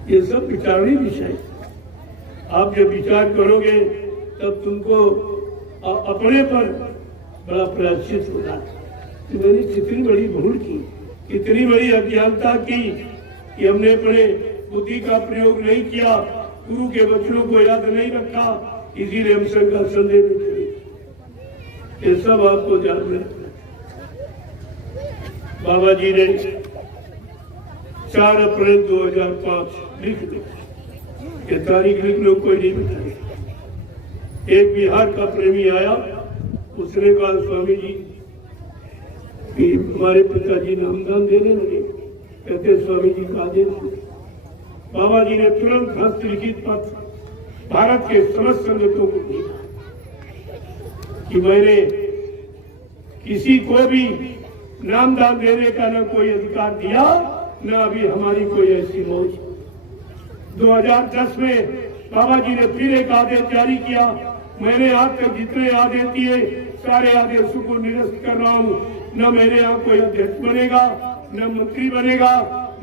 ये सब विचारणीय विषय। आप जब विचार करोगे तब तुमको अपने पर बड़ा प्रायश्चित होगा कि मैंने कितनी बड़ी भूल की, कितनी बड़ी अज्ञानता की कि हमने अपने बुद्धि का प्रयोग नहीं किया, गुरु के वचनों को याद नहीं रखा, इसीलिए हम शंका संदेह में चले। ये सब आपको ध्यान में रखना। बाबा जी ने 4 अप्रैल 2005 लिख दी, ये तारीख लिख लो, कोई नहीं बताए। एक बिहार का प्रेमी आया, उसने कहा स्वामी जी कि हमारे पिताजी नामदान देने लगे, कहते स्वामी जी का आदेश। बाबा जी ने तुरंत हस्तलिखित पत्र भारत के समस्त संगठनों को दिया कि मैंने किसी को भी नामदान देने का न कोई अधिकार दिया, न अभी हमारी कोई ऐसी मौज। 2010 में बाबा जी ने फिर एक आदेश जारी किया। मैंने आज तक जितने आदेश दिए सारे आदेशों को निरस्त कर रहा हूँ। न मेरे यहाँ कोई अध्यक्ष बनेगा, न मंत्री बनेगा,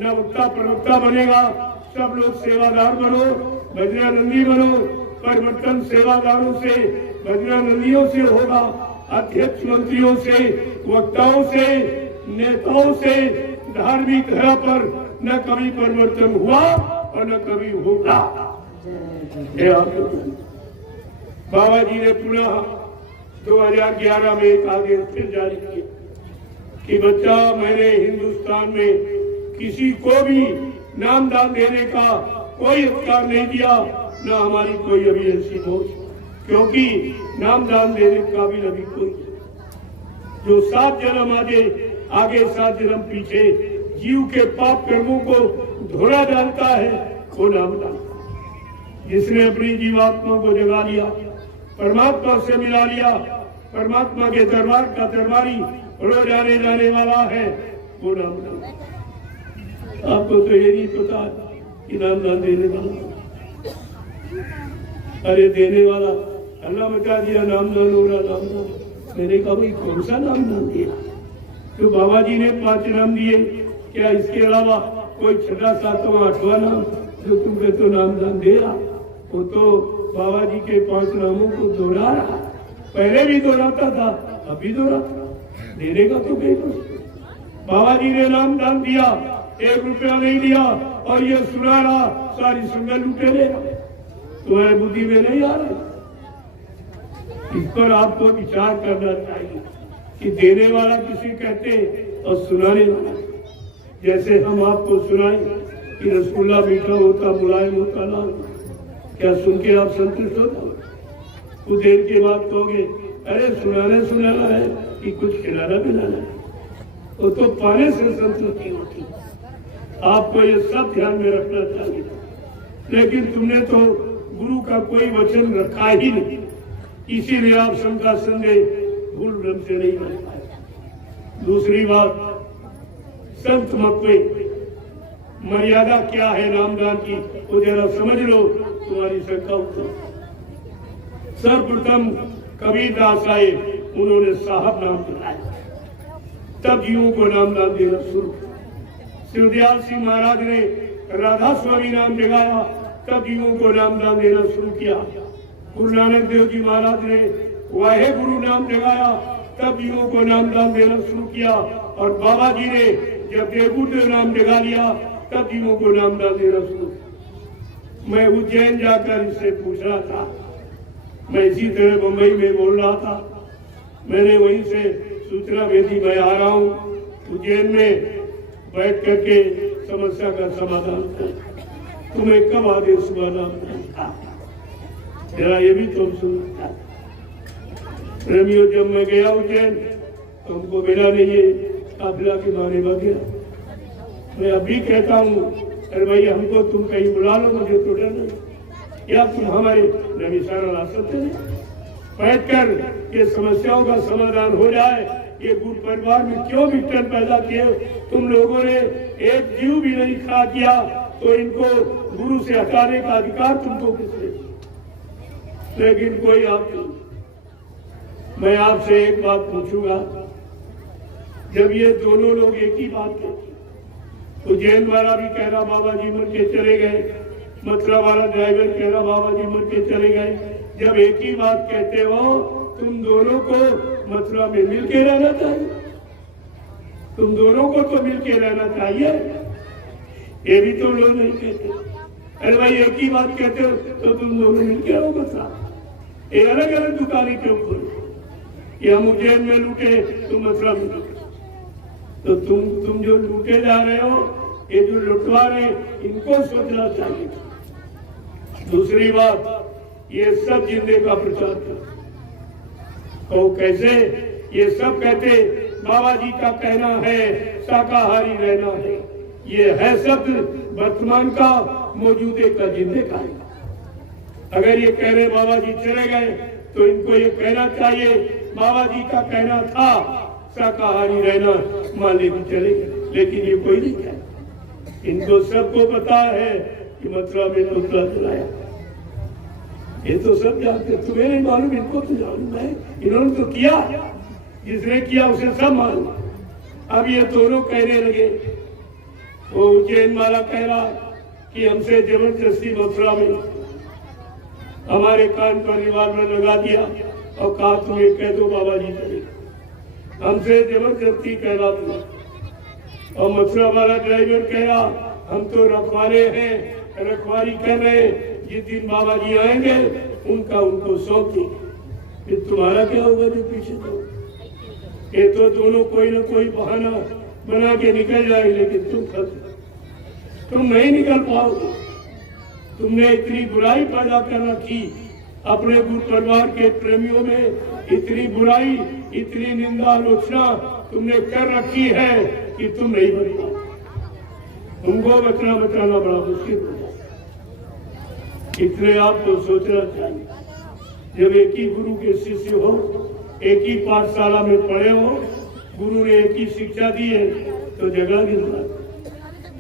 न वक्ता प्रवक्ता बनेगा। सब लोग सेवादार बनो, भजनानंदी बनो। परिवर्तन सेवादारों से, भजनानंदियों से होगा, अध्यक्ष मंत्रियों से, वक्ताओं से, नेताओं से। धार्मिक धरा पर न कभी परिवर्तन हुआ और न कभी होगा। बाबा जी ने पुनः 2011 में एक आदेश फिर जारी किया कि बच्चा, मैंने हिंदुस्तान में किसी को भी नामदान देने का कोई अधिकार नहीं दिया, न हमारी कोई अभी ऐसी सोच, क्योंकि नामदान देने का भी अभी कोई जो 7 जन्म आगे 7 जन्म पीछे जीव के पाप कर्मों को धोना डालता है, वो नामदान। जिसने अपनी जीवात्मा को जगा लिया, परमात्मा से मिला लिया, परमात्मा के दरबार का दरबारी रोज आने जाने वाला है, वो नामदान। आपको तो ये नहीं पता कि नामदान देने वाला, अरे देने वाला अल्लाह बता दिया नामदान हो रहा, नामदान। मैंने कहा भाई कौन सा नामदान दिया? तो बाबा जी ने 5 नाम दिए, क्या इसके अलावा कोई 6, 7, 8वां नाम जो तुम कहते हो नामदान दे रहा? वो तो बाबा जी के 5 नामों को दोहरा रहा, पहले भी दोहराता था, अभी दोहराता। देने का तो कहीं बाबा जी ने नामदान दिया, 1 रुपया नहीं लिया और ये सुना रहा सारी संगल लुटे ले रहा। तुम्हारे बुद्धि में नहीं आ रहा? इस पर आपको विचार करना चाहिए कि देने वाला किसे कहते और सुनाने वाला। जैसे हम आपको सुनाए कि रसगुल्ला मीठा होता, मुलायम होता, लाल, क्या सुन के आप संतुष्ट होते? कुछ देर के बाद कहोगे अरे सुनाना है कि कुछ खिलाना पिलाना है, वो तो पाने से संतुष्टि होती। आपको ये सब ध्यान में रखना चाहिए। लेकिन तुमने तो गुरु का कोई वचन रखा ही नहीं, इसीलिए आप शंका संदेह भूल भ्रम से नहीं बन पाए। दूसरी बात, संत मत में मर्यादा क्या है नामदान की, वो जरा समझ लो, तुम्हारी शंका उत्तर। सर्वप्रथम कबीरदास आए, उन्होंने साहब नाम दिलाया, तब जीवों को नामदान देना शुरू। शिवदयाल सिंह महाराज ने राधा स्वामी नाम जगाया, तब जीवों को नामदान देना शुरू किया। गुरु नानक देव जी महाराज ने वाहे गुरु नाम जगाया, तब युवकों को नामदान देना शुरू किया। और बाबा जी ने जब देवगुरुदेव नाम जगा लिया, तब युवकों को नामदान देना शुरू किया। मैं उज्जैन जाकर इससे पूछ रहा था, मैं इसी तरह मुंबई में बोल रहा था, मैंने वहीं से सूचना भेजी, मैं आ रहा हूँ उज्जैन में, बैठ करके समस्या का समाधान कर, तुम्हें कब आदेश हुआ नाम जरा ये भी तुम सुनना। प्रेमियों, जब मैं गया उज्जैन तो हमको मिला नहीं, ये काफिला के बारे में गया। मैं अभी कहता हूँ, अरे भाई हमको तुम कहीं बुला लो, मुझे तो डर नहीं, या तुम हमारे नमीसारा ला सकते हैं, बैठ कर ये समस्याओं का समाधान हो जाए। ये गुरु परिवार में क्यों विघटन पैदा किए? तुम लोगों ने एक जीव भी नहीं खड़ा किया, तो इनको गुरु से हटाने का अधिकार तुमको किसने? लेकिन कोई आप नहीं। मैं आपसे एक बात पूछूंगा, जब ये दोनों लोग एक ही बात कहते, उज्जैन वाला भी कह रहा बाबा जी मर के चले गए, मथुरा वाला ड्राइवर कह रहा बाबा जी मर के चले गए, जब एक ही बात कहते हो, तुम दोनों को मथुरा में मिल के रहना चाहिए, तुम दोनों को तो मिल के रहना चाहिए। ये भी तो लोग नहीं कहते। अरे भाई एक ही बात कहते हो तो तुम दोनों मिल के रहो मथुरा, ये अलग अलग दुकानें क्यों खोलो? कि हम उज्जैन में लूटे, तुम मथुरा में लूटे, तो तुम जो लूटे जा रहे हो, ये जो लुटवा रहे, इनको सोचना चाहिए। दूसरी बात, ये सब जिंदे का प्रचार कर, तो कैसे? ये सब कहते बाबा जी का कहना है शाकाहारी रहना है, ये है शब्द वर्तमान का, मौजूदे का, जिंदे का है। अगर ये कह रहे बाबा जी चले गए, तो इनको ये कहना चाहिए बाबा जी का कहना था शाकाहारी रहना, मान ले चले गए, लेकिन ये कोई नहीं कहे। इनको सबको पता है कि मथुरा में पुतला जलाया, ये तो सब जानते, तुम्हें नहीं मालूम, इनको तो मालूम है, इन्होंने तो किया, जिसने किया उसे सब मालूम। अब ये दोनों कहने लगे, वो उज्जैन वाला कह रहा कि हमसे जबरदस्ती मथुरा में हमारे कान पर रिवाल्वर लगा दिया और कहा तुम्हें कह दो बाबा जी चले, हमसे जबरदस्ती कह रहा था। और मथुरा वाला ड्राइवर कह रहा हम तो रखवाले हैं, रखवाली कर रहे, जिस दिन बाबा जी आएंगे उनका उनको सौंप दी, फिर तुम्हारा क्या होगा जो पीछे तो? ये तो दोनों कोई ना कोई बहाना बना के निकल जाए, लेकिन तुम नहीं निकल पाओगे। तुमने इतनी बुराई पैदा कर रखी अपने गुरु परिवार के प्रेमियों में, इतनी बुराई, इतनी निंदा आलोचना तुमने कर रखी है कि तुम नहीं बच पाओ। उनको बचना बचाना बड़ा मुश्किल हो जाए, इसलिए आपको सोचना चाहिए। जब एक ही गुरु के शिष्य हो, एक ही पाठशाला में पढ़े हो, गुरु ने एक ही शिक्षा दी है, तो झगड़ा किस बात?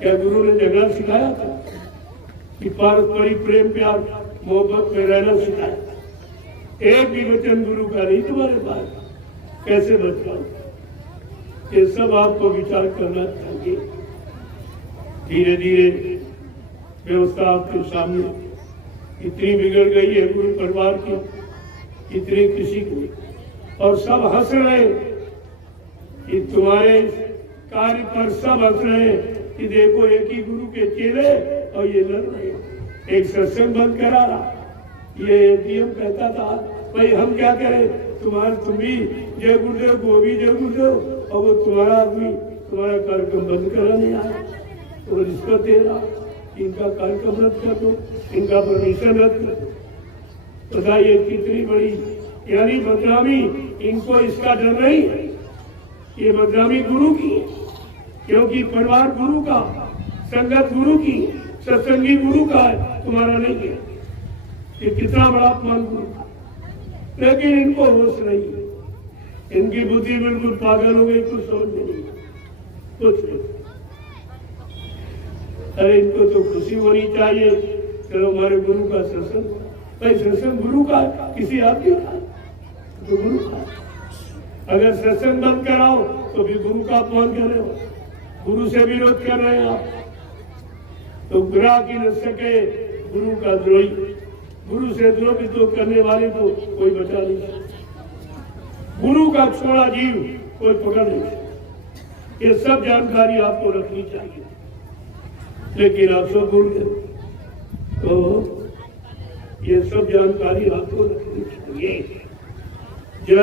क्या गुरु ने झगड़ा सिखाया था? कि पारस्परिक प्रेम प्यार मोहब्बत में रहना सिखाया। एक भी वचन गुरु का नहीं तुम्हारे पास, कैसे बच पाओ? ये सब आपको विचार करना चाहिए। धीरे धीरे व्यवस्था आपके सामने इतनी बिगड़ गई है गुरु परिवार की, इतनी किसी की, और सब हंस रहे कि तुम्हारे कार्य पर सब हंस रहे कि देखो एक ही गुरु के चेले और ये लड़ रहे। एक सत्संग बंद करा रहा, ये एटीएम कहता था भाई हम क्या करें, तुम भी जय गुरुदेव, वो भी जय गुरुदेव, और वो तुम्हारा आदमी तुम्हारा कार्यक्रम बंद करा नहीं आया, तो रिश्वत दे रहा, इनका कार्यक्रम रद्द कर दो, इनका परमिशन रद्द कर दो। बताइए कितनी बड़ी यानी बदनामी। इनको इसका डर नहीं है, ये बदनामी गुरु की है, क्योंकि परिवार गुरु का, संगत गुरु की, सत्संगी गुरु का है, तुम्हारा नहीं है। ये कितना बड़ा अपमान गुरु का। लेकिन इनको होश नहीं है, इनकी बुद्धि बिल्कुल पागल हो गई, कुछ समझ नहीं, कुछ नहीं। अरे इनको तो खुशी होनी चाहिए, चलो हमारे गुरु का सत्संग, भाई सत्संग गुरु का, किसी आदमी का तो गुरु का। अगर सत्संग बंद कराओ तो भी गुरु का अपमान कर रहे हो, गुरु से विरोध कर रहे हैं आप। तो ग्राह की न सके गुरु का द्रोही, गुरु से द्रोही तो करने वाले को कोई बचा नहीं सकता। गुरु का छोड़ा जीव कोई पकड़ नहीं सकता। ये सब जानकारी आपको रखनी चाहिए, लेकिन आप सब भूल गए। तो ये सब जानकारी आपको रखनी चाहिए। जय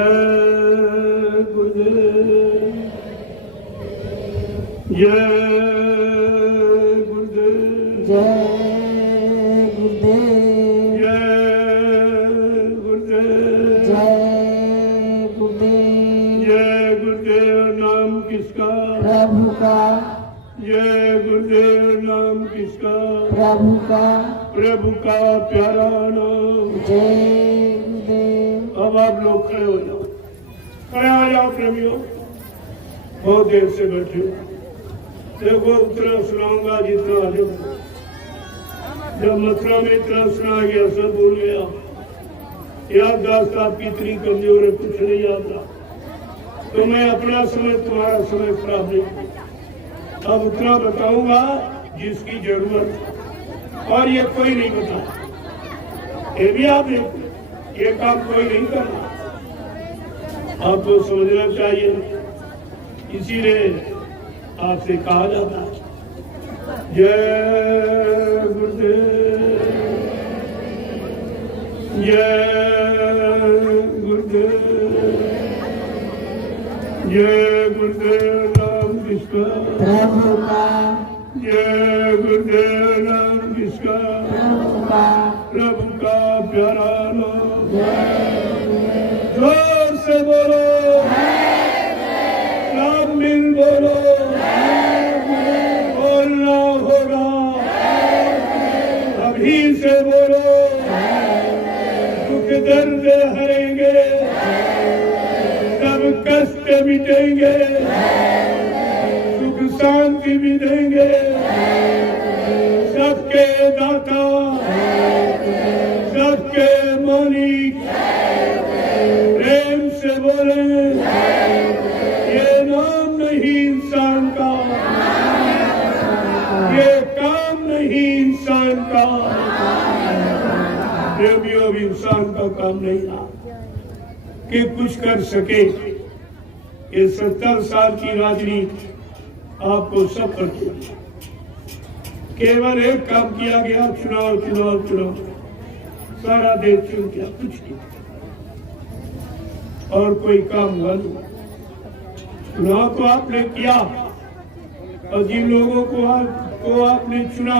गुरुदेव, जय गुरुदेव, जय गुरुदेव, जय गुरुदेव, जय गुरुदेव। जय गुरुदेव नाम किसका? प्रभु का। जय गुरुदेव नाम किसका? प्रभु का। प्रभु का प्यारा नाम। जय गुरुदेव। अब आप लोग खड़े हो जाओ, खड़े हो जाओ प्रेमियों। बहुत देर से बैठे हो, देखो उतना सुनाऊंगा जितना आज। जब मथुरा में इतना सुना गया, सब भूल गया। याददाश्त आपकी इतनी कमजोर है, कुछ नहीं याद रहा। तो मैं अपना समय तुम्हारा समय खराब नहीं। अब उतना बताऊंगा जिसकी जरूरत है, और ये कोई नहीं बता। ये भी आप देखो, ये काम कोई नहीं करना, आपको समझना चाहिए। इसीलिए आपसे कहा जाता है जय गुरुदेव, जय गुरुदेव, जय गुरुदेव नाम किसका? प्रभु का। जय गुरुदेव नाम किसका? प्रभु का। प्रभु का प्यारा नाम। जय गुरुदेव। जोर से बोलो, सब मिल बोलो, बोलना होगा, अभी से बोलो। दुख दर्द हरेंगे, सब कष्ट मिटेंगे, सुख शांति भी देंगे। सबके दाता, सबके मालिक, प्रेम से बोले। ये नाम नहीं इंसान का, ये काम नहीं इंसान का। प्रेमियों भी इंसान का काम नहीं था कि कुछ कर सके। ये 70 साल की राजनीति आपको सब पता है। केवल एक काम किया गया, चुनाव चुनाव चुनाव, सारा देश चुन गया, कुछ नहीं और कोई काम हुआ नहीं। चुनाव तो आपने किया, और जिन लोगों को आपने चुना,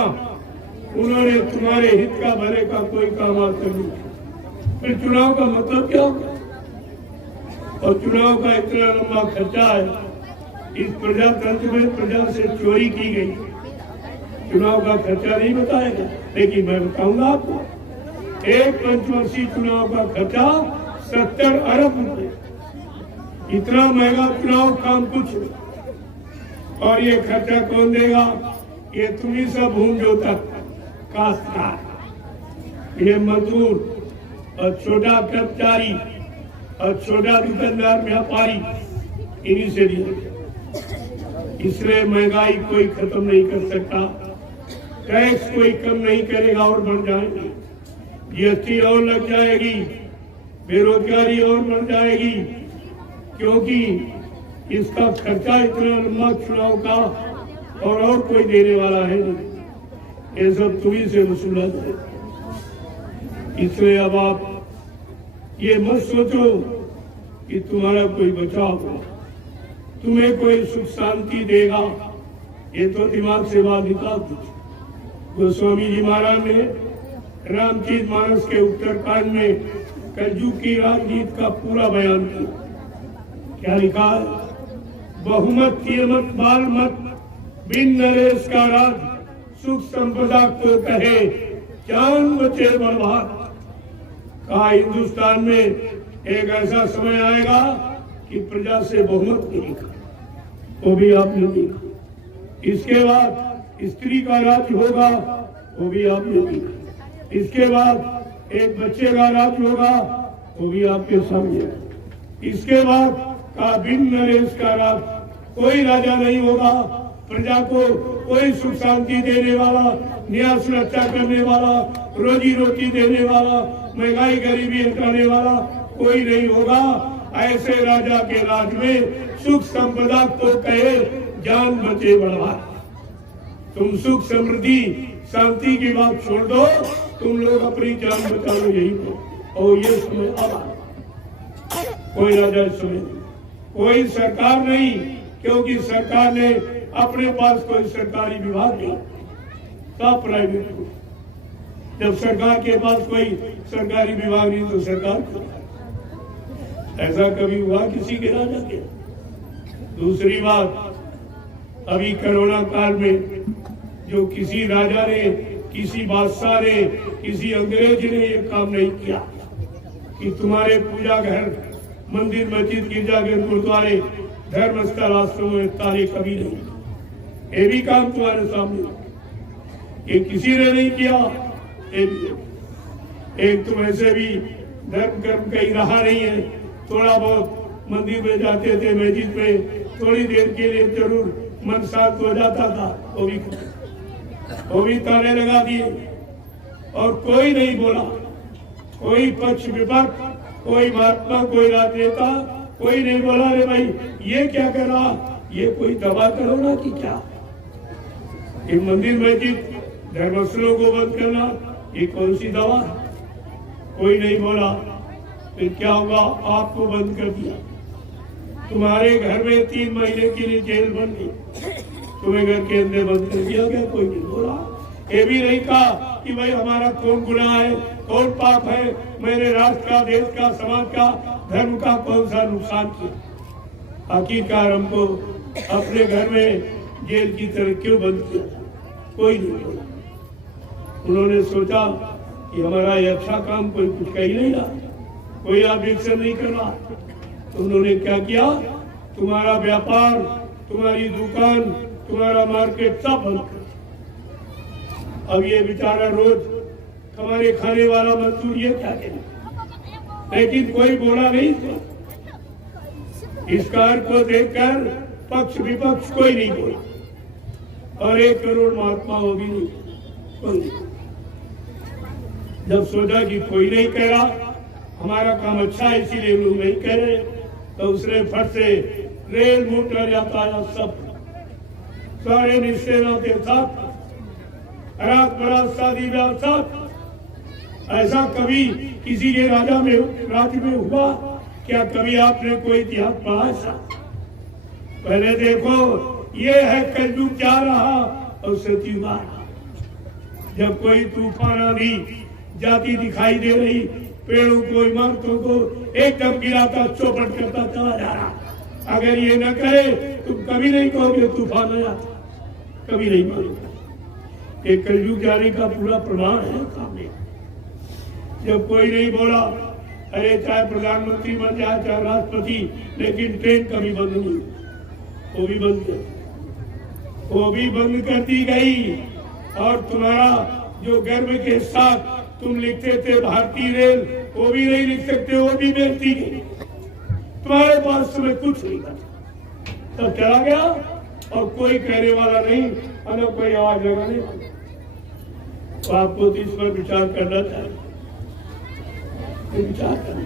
उन्होंने तुम्हारे हित का भले का कोई काम आज तक नहीं। फिर चुनाव का मतलब क्या होगा? और चुनाव का इतना लंबा खर्चा है। इस प्रजातंत्र में प्रजा से चोरी की गई। चुनाव का खर्चा नहीं बताएगा, लेकिन मैं बताऊंगा आपको। एक पंचवर्षीय चुनाव का खर्चा 70 अरब रुपए। इतना महंगा चुनाव काम कुछ नहीं। और ये खर्चा कौन देगा? ये तुम्ही सब भूमि जोतक, काश्तकार, ये मजदूर और छोटा कर्मचारी और छोटा दुकानदार व्यापारी, इन्हीं से दिया। इसलिए महंगाई कोई खत्म नहीं कर सकता, टैक्स कोई कम नहीं करेगा और बढ़ जाएगी, जीएसटी और लग जाएगी, बेरोजगारी और बढ़ जाएगी, क्योंकि इसका खर्चा इतना लंबा चुनाव का और कोई देने वाला है नहीं। ये सब तुम्ही से वसूला जाए। इसलिए अब आप ये मत सोचो कि तुम्हारा कोई बचाव होगा, तुम्हें कोई सुख शांति देगा। ये तो दिमाग से बात निकाल दीजिए। गोस्वामी जी महाराज ने रामचरित मानस के उत्तरकांड में कलयुग की राजनीति का पूरा बयान किया। क्या लिखा है? बहुमत कियमत बाल मत बिन नरेश का राज, सुख संपदा को कहे जान बचे बर्बाद। कहा हिंदुस्तान में एक ऐसा समय आएगा कि प्रजा से बहुमत मिलेगा, वो भी आपने देखा। इसके बाद स्त्री का राज होगा, वो भी आपने देखा। इसके बाद एक बच्चे का राज होगा, वो भी आपके सामने। इसके बाद का बिन नरेश का राज, कोई राजा नहीं होगा, प्रजा को कोई सुख शांति देने वाला, न्याय सुरक्षा करने वाला, रोजी रोटी देने वाला, महंगाई गरीबी हटाने वाला कोई नहीं होगा। ऐसे राजा के राज में सुख संपदा को कहे जान बचे बलवान। तुम सुख समृद्धि शांति की बात छोड़ दो, तुम लोग अपनी जान बचा लो यही तो। और ये समय अब कोई राजा इस समय नहीं, कोई सरकार नहीं, क्योंकि सरकार ने अपने पास कोई सरकारी विभाग नहीं, सब प्राइवेट हो। जब सरकार के पास कोई सरकारी विभाग नहीं तो सरकार को ऐसा कभी हुआ किसी के राजा के। दूसरी बात, अभी कोरोना काल में जो किसी राजा ने, किसी बादशाह ने, किसी अंग्रेज ने ये काम नहीं किया कि तुम्हारे पूजा घर, मंदिर, मस्जिद, गिरजाघर, गुरुद्वारे, धर्मस्थल, आश्रमों में ताले कभी नहीं। ये भी काम तुम्हारे सामने, ये किसी ने नहीं किया। एक तुम ऐसे भी धर्म कर्म कहीं रहा नहीं है, थोड़ा बहुत मंदिर में जाते थे, मस्जिद में थोड़ी देर के लिए जरूर मन शांत हो जाता था, वो भी ताले लगा दिए और कोई नहीं बोला। कोई पक्ष विपक्ष, कोई महात्मा, कोई राजनेता, कोई नहीं बोला रे भाई ये क्या कर रहा, ये कोई दवा करो ना कि क्या। ये मंदिर मस्जिद धर्मस्थलों को बंद करना ये कौन सी दवा। कोई नहीं बोला, फिर क्या हुआ, आपको बंद कर दिया। तुम्हारे घर में 3 महीने के लिए जेल बन गई, तुम्हें घर के अंदर बंद कर दिया गया, कोई नहीं बोला। ये भी नहीं कहा कि भाई हमारा कौन गुनाह है, कौन पाप है, मेरे राष्ट्र का, देश का, समाज का, धर्म का कौन सा नुकसान किया। आखिरकार हमको अपने घर में जेल की तरह क्यों बंद किया, कोई नहीं बोला। उन्होंने सोचा कि हमारा ये अच्छा काम कोई कुछ कह ही नहीं रहा, कोई ऑब्जेक्शन नहीं कर रहा, तो उन्होंने क्या किया, तुम्हारा व्यापार, तुम्हारी दुकान, तुम्हारा मार्केट सब बंद कर। अब ये बेचारा रोज हमारे खाने वाला मजदूर ये क्या करें, लेकिन कोई बोला नहीं। इस कार्य को देखकर पक्ष विपक्ष कोई नहीं बोला और 1 करोड़ महात्मा हो भी नहीं, कोई नहीं। जब सोचा कि कोई नहीं कह रहा, हमारा काम अच्छा है इसीलिए लोग नहीं कह रहे, तो उसने फट से रेल, मोटर, यातायात सब सारे निश्चयों के साथ, रात बरात, शादी ब्याह सब। ऐसा कभी किसी के राज्य में हुआ क्या? कभी आपने कोई इतिहास पढ़ा ऐसा? पहले देखो, ये है कलयुग जा रहा और सतयुग आ रहा। जब कोई तूफान आंधी जाती दिखाई दे रही, पेड़ों को, इमारतों को एकदम गिराता, चौपट करता चला जा रहा। अगर ये न करे तुम कभी नहीं कहोगे तूफान आया, कभी नहीं मानोगे। ये कलयुग जाने का पूरा प्रमाण है सामने। जब कोई नहीं बोला, अरे चाहे प्रधानमंत्री बन जाए, चाहे राष्ट्रपति, लेकिन ट्रेन कभी बंद नहीं, वो भी बंद कर दी गई। और तुम्हारा जो गर्व के साथ तुम लिखते थे भारतीय रेल, वो भी नहीं लिख सकते, वो भी बेचती गई। तुम्हारे पास तुम्हें कुछ नहीं था, तब चला गया और कोई कहने वाला नहीं, और कोई आवाज लगाने वाला। तो आपको इस पर विचार करना चाहिए, विचार करना।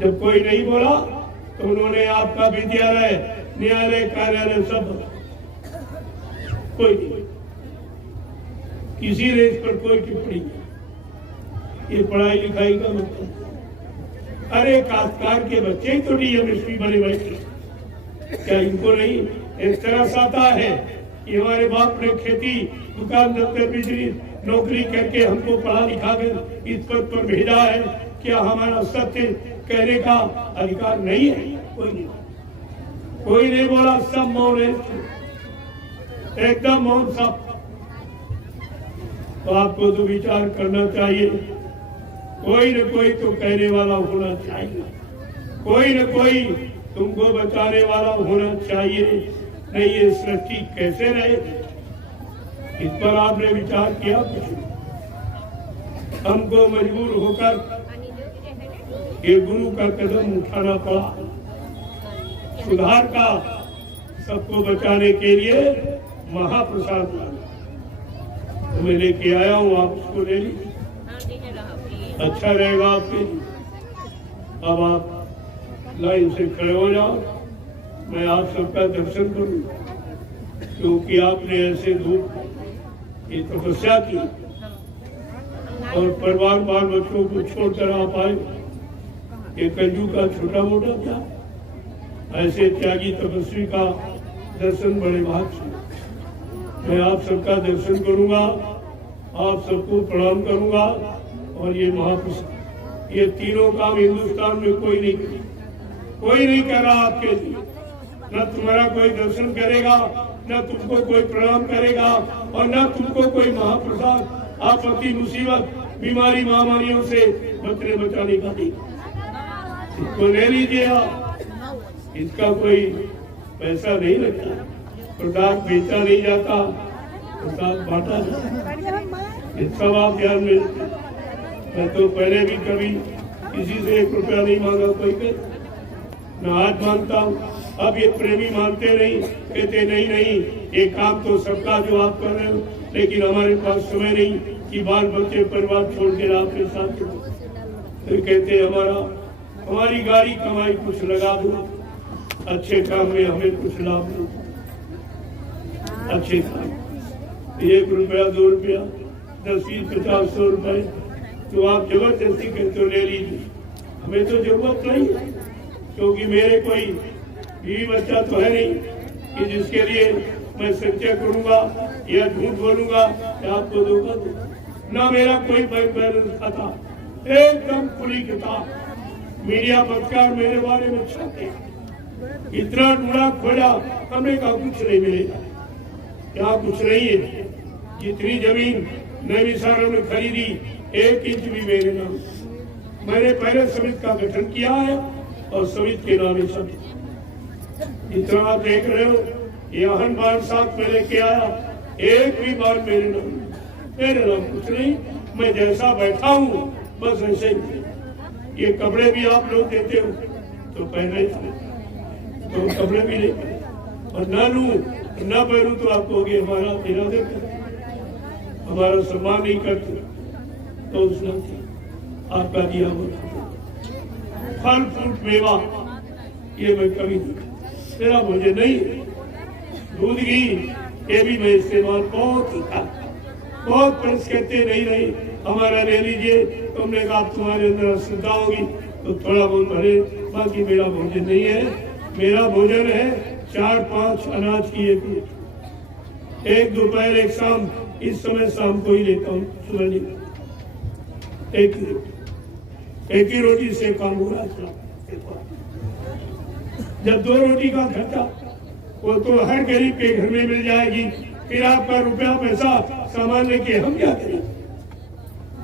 जब कोई नहीं बोला तो उन्होंने आपका विद्यालय, न्यायालय, कार्यालय सब, कोई नहीं, किसी ने इस पर कोई टिप्पणी नहीं। ये पढ़ाई लिखाई का मतलब, अरे काश्तकार के बच्चे तो डीएमएसपी बने बैठे, क्या इनको नहीं इस तरह से आता है कि हमारे बाप ने खेती, दुकान, दफ्तर, बिजली, नौकरी करके हमको पढ़ा लिखा कर इस पद पर भेजा है, क्या हमारा सत्य कहने का अधिकार नहीं है? कोई नहीं बोला, सब मौन है, एकदम मौन सब। तो आपको तो विचार करना चाहिए, कोई न कोई तो कहने वाला होना चाहिए, कोई न कोई तुमको बचाने वाला होना चाहिए, नहीं ये सृष्टि कैसे रहे? इस पर आपने विचार किया? हमको मजबूर होकर ये गुरु का कदम उठाना पड़ा, सुधार का, सबको बचाने के लिए महाप्रसाद लाना। तो मैं लेके आया हूँ, आप उसको ले लीजिए, अच्छा रहेगा आपके लिए। अब आप लाइन से खड़े हो जाओ, मैं आप सबका दर्शन करूं, क्योंकि आपने ऐसे धूप की तपस्या की और परिवार बाल बच्चों को छोड़कर आप आए। ये कंजू का छोटा मोटा क्या, ऐसे त्यागी तपस्वी का दर्शन बड़े भाग से। मैं आप सबका दर्शन करूंगा, आप सबको प्रणाम करूंगा। और ये महापुरुष, ये तीनों काम हिंदुस्तान में कोई नहीं कर रहा आपके लिए। न तुम्हारा कोई दर्शन करेगा, न तुमको कोई प्रणाम करेगा, और न तुमको कोई महाप्रसाद आपत्ति मुसीबत बीमारी महामारियों से बचाने का देगा। इसको ले लीजिए आप, इसका कोई पैसा नहीं लगता, प्रसाद बेचा नहीं जाता, प्रसाद बांटा जाता। ये सब आप ध्यान में। मैं तो पहले भी कभी किसी से 1 रुपया नहीं मांगा, कोई के न आज मांगता हूँ। अब ये प्रेमी मानते नहीं, कहते नहीं ये काम तो सबका जो आप कर रहे हो, लेकिन हमारे पास समय नहीं कि बाल बच्चे परिवार छोड़ के आपके साथ। तो कहते हमारी गाड़ी कमाई कुछ लगा दो, अच्छे काम में हमें कुछ लाभ दो, अच्छे काम। 1 रुपया 2 रुपया 10 20 50 100 रुपए तो आप जबरदस्ती कहते हो ले लीजिए। हमें तो जरूरत नहीं है, क्योंकि मेरे कोई बीवी बच्चा तो है नहीं कि जिसके लिए मैं सत्य करूंगा या झूठ बोलूंगा या आपको धोखा दूंगा। ना मेरा कोई बैंक बैलेंस खाता, एकदम खुली किताब। मीडिया पत्रकार मेरे बारे में छाते, इतना ढूंढा खोजा, हमें का कुछ नहीं मिलेगा, यहाँ कुछ नहीं है। जितनी जमीन नैमिषारण्य में खरीदी 1 इंच भी मेरे नाम। मैंने पहले समिति का गठन किया है और समिति के नाम समिति। इतना आप देख रहे हो, यहाँ बार साथ में लेके आया, एक भी बार मेरे नाम कुछ नहीं। मैं जैसा बैठा हूँ बस ऐसे ही। ये कपड़े भी आप लोग देते हो तो पहले तो कपड़े भी ले, और न लूं न पहनूं तो आप कहोगे हमारा इरादे कर, हमारा सम्मान नहीं करते। तो उसने आपका दिया हुआ फल फ्रूट मेवा ये मैं कभी नहीं, मेरा मुझे नहीं। दूध घी ये भी मैं इस्तेमाल बहुत पर्स कहते नहीं हमारा ले लीजिए। तुमने कहा तुम्हारे अंदर श्रद्धा होगी तो थोड़ा बहुत भरे, बाकी मेरा भोजन नहीं है। मेरा भोजन है 4-5 अनाज की एक दोपहर 1 शाम। इस समय शाम को ही लेता हूँ, सुबह नहीं। एक ही रोटी से काम हो रहा है। जब 2 रोटी का खर्चा वो तो हर गरीब के घर में मिल जाएगी, फिर आपका रुपया पैसा सामान लेके हम क्या करें?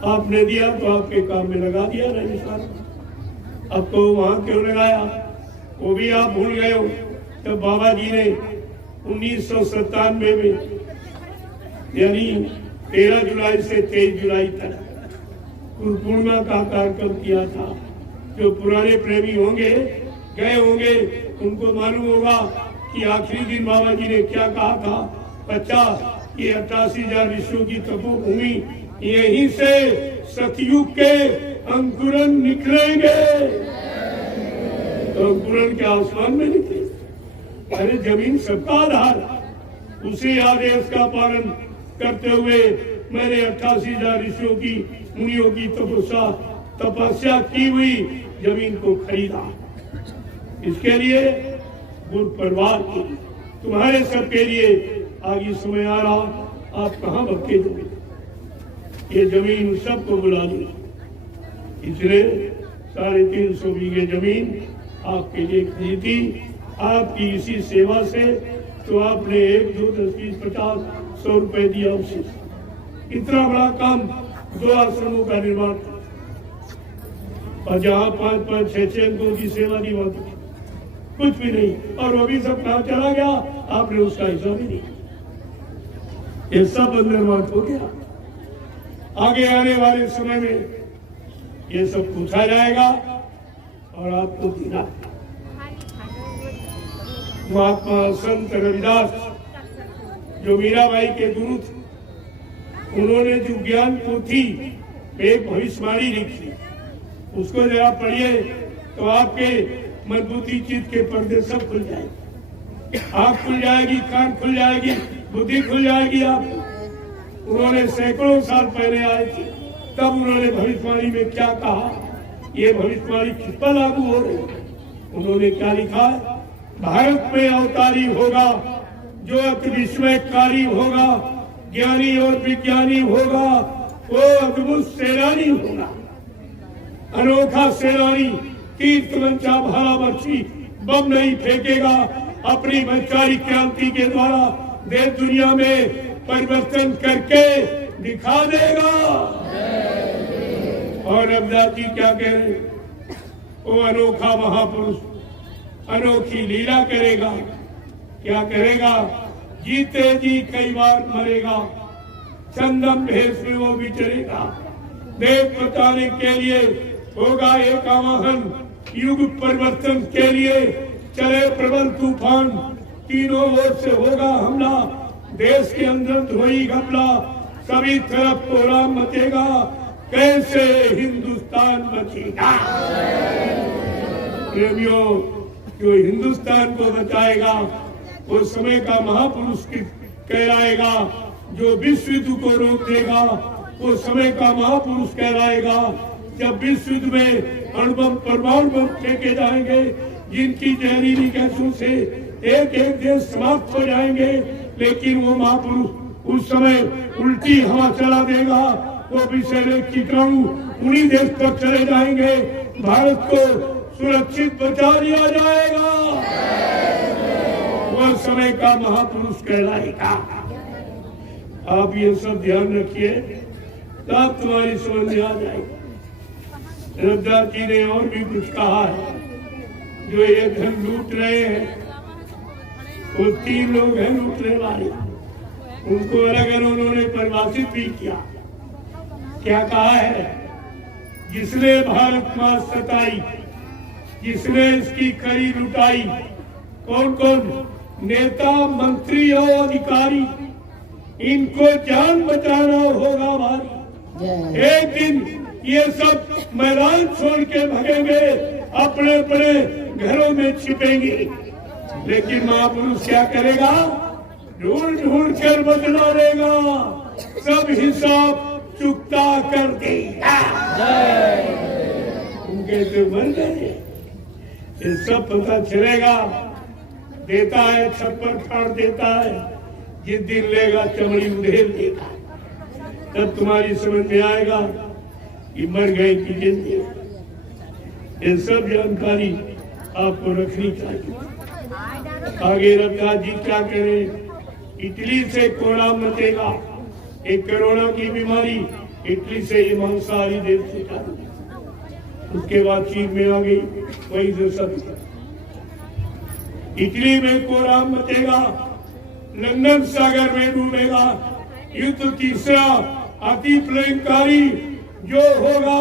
आपने दिया तो आपके काम में लगा दिया ना निशान। अब तो वहां क्यों लगाया वो भी आप भूल गए हो। तब बाबा जी ने 1997 में यानी 13 जुलाई से 23 जुलाई तक गुरु पूर्णिमा का कार्यक्रम किया था। जो पुराने प्रेमी होंगे गए होंगे उनको मालूम होगा कि आखिरी दिन बाबा जी ने क्या कहा था। बच्चा, ये 88,000 विश्व की तपोभूमि, यहीं से सतयुग के अंकुरन निकलेंगे। तो अंकुरन के आसमान में निकले। अरे जमीन सबका आधार, उसी आदेश का पालन करते हुए मैंने 88,000 ऋषियों की मुनियों की तपस्या की हुई जमीन को खरीदा। इसके लिए गुरु परिवार के तुम्हारे सबके लिए आगे समय आ रहा। आप कहाँ भटके दोगे? ये जमीन सबको बुला ली। इसलिए 350 बीघे जमीन आपके लिए खरीदी। आपकी इसी सेवा से तो आपने 1, 2, 10, 20, 50, 100 रुपए दिया उसे। इतना बड़ा काम 2 आश्रमों का निर्माण, और जहाँ 5-5, 6-6 अंकों की सेवा दी वहां कुछ भी नहीं। और वो भी सब कहाँ चला गया, आपने उसका हिस्सा भी नहीं। ये सब निर्माण हो गया। आगे आने वाले समय में ये सब पूछा जाएगा और आपको देना। महात्मा संत रविदास जो मीराबाई के गुरु थे, उन्होंने जो ज्ञान पोथी में एक भविष्यवाणी लिखी, उसको जरा पढ़िए तो आपके मजबूती चित्त के पर्दे सब खुल जाएंगे, आँख खुल जाएगी, कान खुल जाएगी, बुद्धि खुल जाएगी। आप उन्होंने सैकड़ों साल पहले आए थे, तब उन्होंने भविष्यवाणी में क्या कहा, ये भविष्यवाणी किस पर लागू हो रही है? उन्होंने क्या लिखा? भारत में अवतारी होगा जो अति विस्मयकारी होगा, ज्ञानी और विज्ञानी होगा, वो अद्भुत सेनानी होगा, अनोखा सेनानी, तीर तमंचा भाला बर्छी बम नहीं फेंकेगा, अपनी वैचारिक क्रांति के द्वारा देश दुनिया में परिवर्तन करके दिखा देगा। और रविदास जी क्या कह रहे? वो अनोखा महापुरुष अनोखी लीला करेगा। क्या करेगा? जीते जी कई बार मरेगा, चंदन भेष में वो विचरेगा, देश बचाने के लिए होगा एक आवाहन, युग परिवर्तन के लिए चले प्रबल तूफान, तीनों ओर से होगा हमला, देश के अंदर धोई घपला, सभी तरफ कोहराम मचेगा, कैसे हिंदुस्तान बचेगा। प्रेमियों, जो हिंदुस्तान को बचाएगा वो समय का महापुरुष कहलाएगा, जो विश्व युद्ध को रोक देगा वो समय का महापुरुष कहलाएगा। जब विश्व युद्ध में अणुबम परमाणु बम फेंके जाएंगे, जिनकी जहरीली गैसों से एक एक देश समाप्त हो जाएंगे, लेकिन वो महापुरुष उस समय उल्टी हवा चला देगा, वो विषैले कीटाणु उन्हीं देश पर चले जाएंगे, भारत को सुरक्षित बचा लिया जाएगा। वो समय का महापुरुष कहलाएगा। आप ये सब ध्यान रखिए, तब तुम्हारी समझ में आ जाएगी। रविदास जी ने और भी कुछ कहा है। जो ये धन लूट रहे हैं वो तीन लोग हैं लूटने वाले, उनको अलग अलग उन्होंने परिभाषित भी किया। क्या कहा है? जिसने भारत मां सताई, जिसने इसकी कड़ी लुटाई, कौन कौन? नेता, मंत्री और अधिकारी, इनको जान बचाना होगा भारी। एक दिन ये सब मैदान छोड़ के भगेंगे, अपने अपने घरों में छिपेंगे, लेकिन महापुरुष क्या करेगा? ढूंढ ढूंढ कर बदला देगा, सब हिसाब चुकता कर देगा। उनके तो मर गए, ये सब पता चलेगा। देता है छप्पर फाड़ देता है, जिस दिन लेगा चमड़ी उधेड़ देगा, तब तुम्हारी समझ में आएगा कि मर गए कि जिंदगी। ये सब जानकारी आपको रखनी चाहिए। आगे रविदास जी क्या करें? इटली से कोरोना मचेगा, एक कोरोना की बीमारी इटली से ये मांसाहारी देश से चालू, उसके बाद चीन में आ गई, वही से सब। इटली में कोहराम मचेगा, लंदन सागर में डूबेगा, युद्ध तीसरा अति प्रलयकारी जो होगा,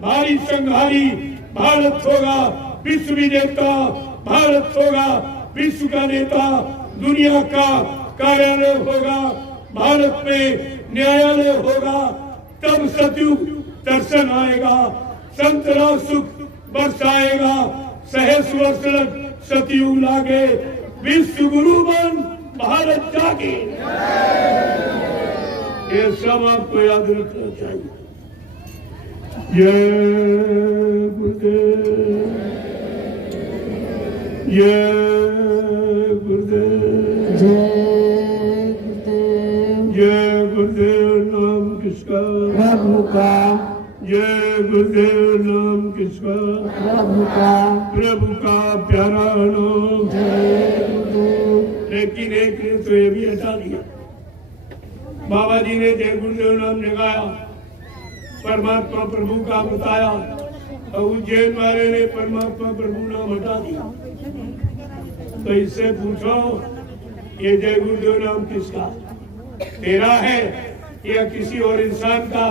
भारी संहारी भारत होगा, विश्व विजेता भारत होगा, विश्व का नेता, दुनिया का कार्यालय होगा, भारत में न्यायालय होगा, तब सतयुग दर्शन आएगा, संत राज सुख बरसाएगा, सहस वर्ष सतयुग लागे, विश्व गुरु बन भारत जागे। ये सब आपको याद रखना चाहिए। जय गुरुदेव, जय गुरुदेव, जय गुरुदेव। जय गुरुदेव। नाम किसका? प्रभु का। जय गुरुदेव। नाम किसका? प्रभु का। प्रभु का प्यारा नाम। जय गुरुदेव। लेकिन एक ने तो ये भी हटा दिया। बाबा जी ने जय गुरुदेव नाम जगाया, परमात्मा प्रभु का बताया, और उज्जैन वाले ने परमात्मा प्रभु नाम हटा दिया। तो इससे पूछो, ये जय गुरुदेव नाम किसका? तेरा है या किसी और इंसान का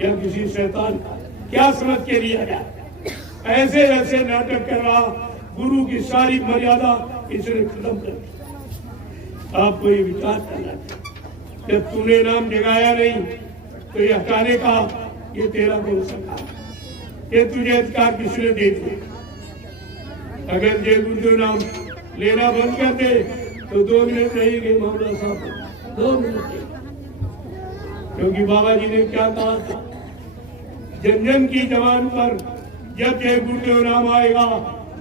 या किसी शैतान का? क्या समझ के लिया जाए? ऐसे ऐसे नाटक कर रहा, गुरु की सारी मर्यादा इसने खत्म कर दी। आपको ये विचार करना चाहिए, जब तूने नाम जगाया नहीं तो ये हटाने का ये तेरा कौन सा काम? ये तुझे अधिकार किसने दे दिया? अगर जय गुरुदेव नाम लेना बंद करते तो 2 मिनट रहेंगे मामला साहब, 2 मिनट। क्योंकि बाबा जी ने क्या कहा था, जन जन की जबान पर जब जय गुरुदेव नाम आएगा,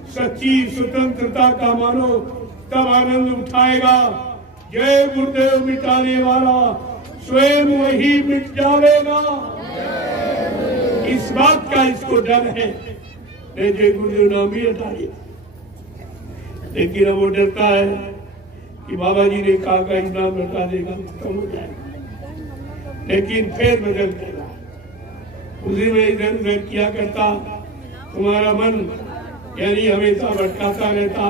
सच्ची स्वतंत्रता का मानो तब आनंद उठाएगा। जय गुरुदेव मिटाने वाला स्वयं वही मिट जाएगा। इस बात का इसको डर है, नहीं जय गुरुदेव नाम भी हटा लिया। लेकिन अब वो डरता है कि बाबा जी ने कहा का इनाम हटा देगा, खत्म हो जाएगा। लेकिन फिर बदल देगा। उसी में इधर उधर किया करता, तुम्हारा मन यानी हमेशा भटकाता रहता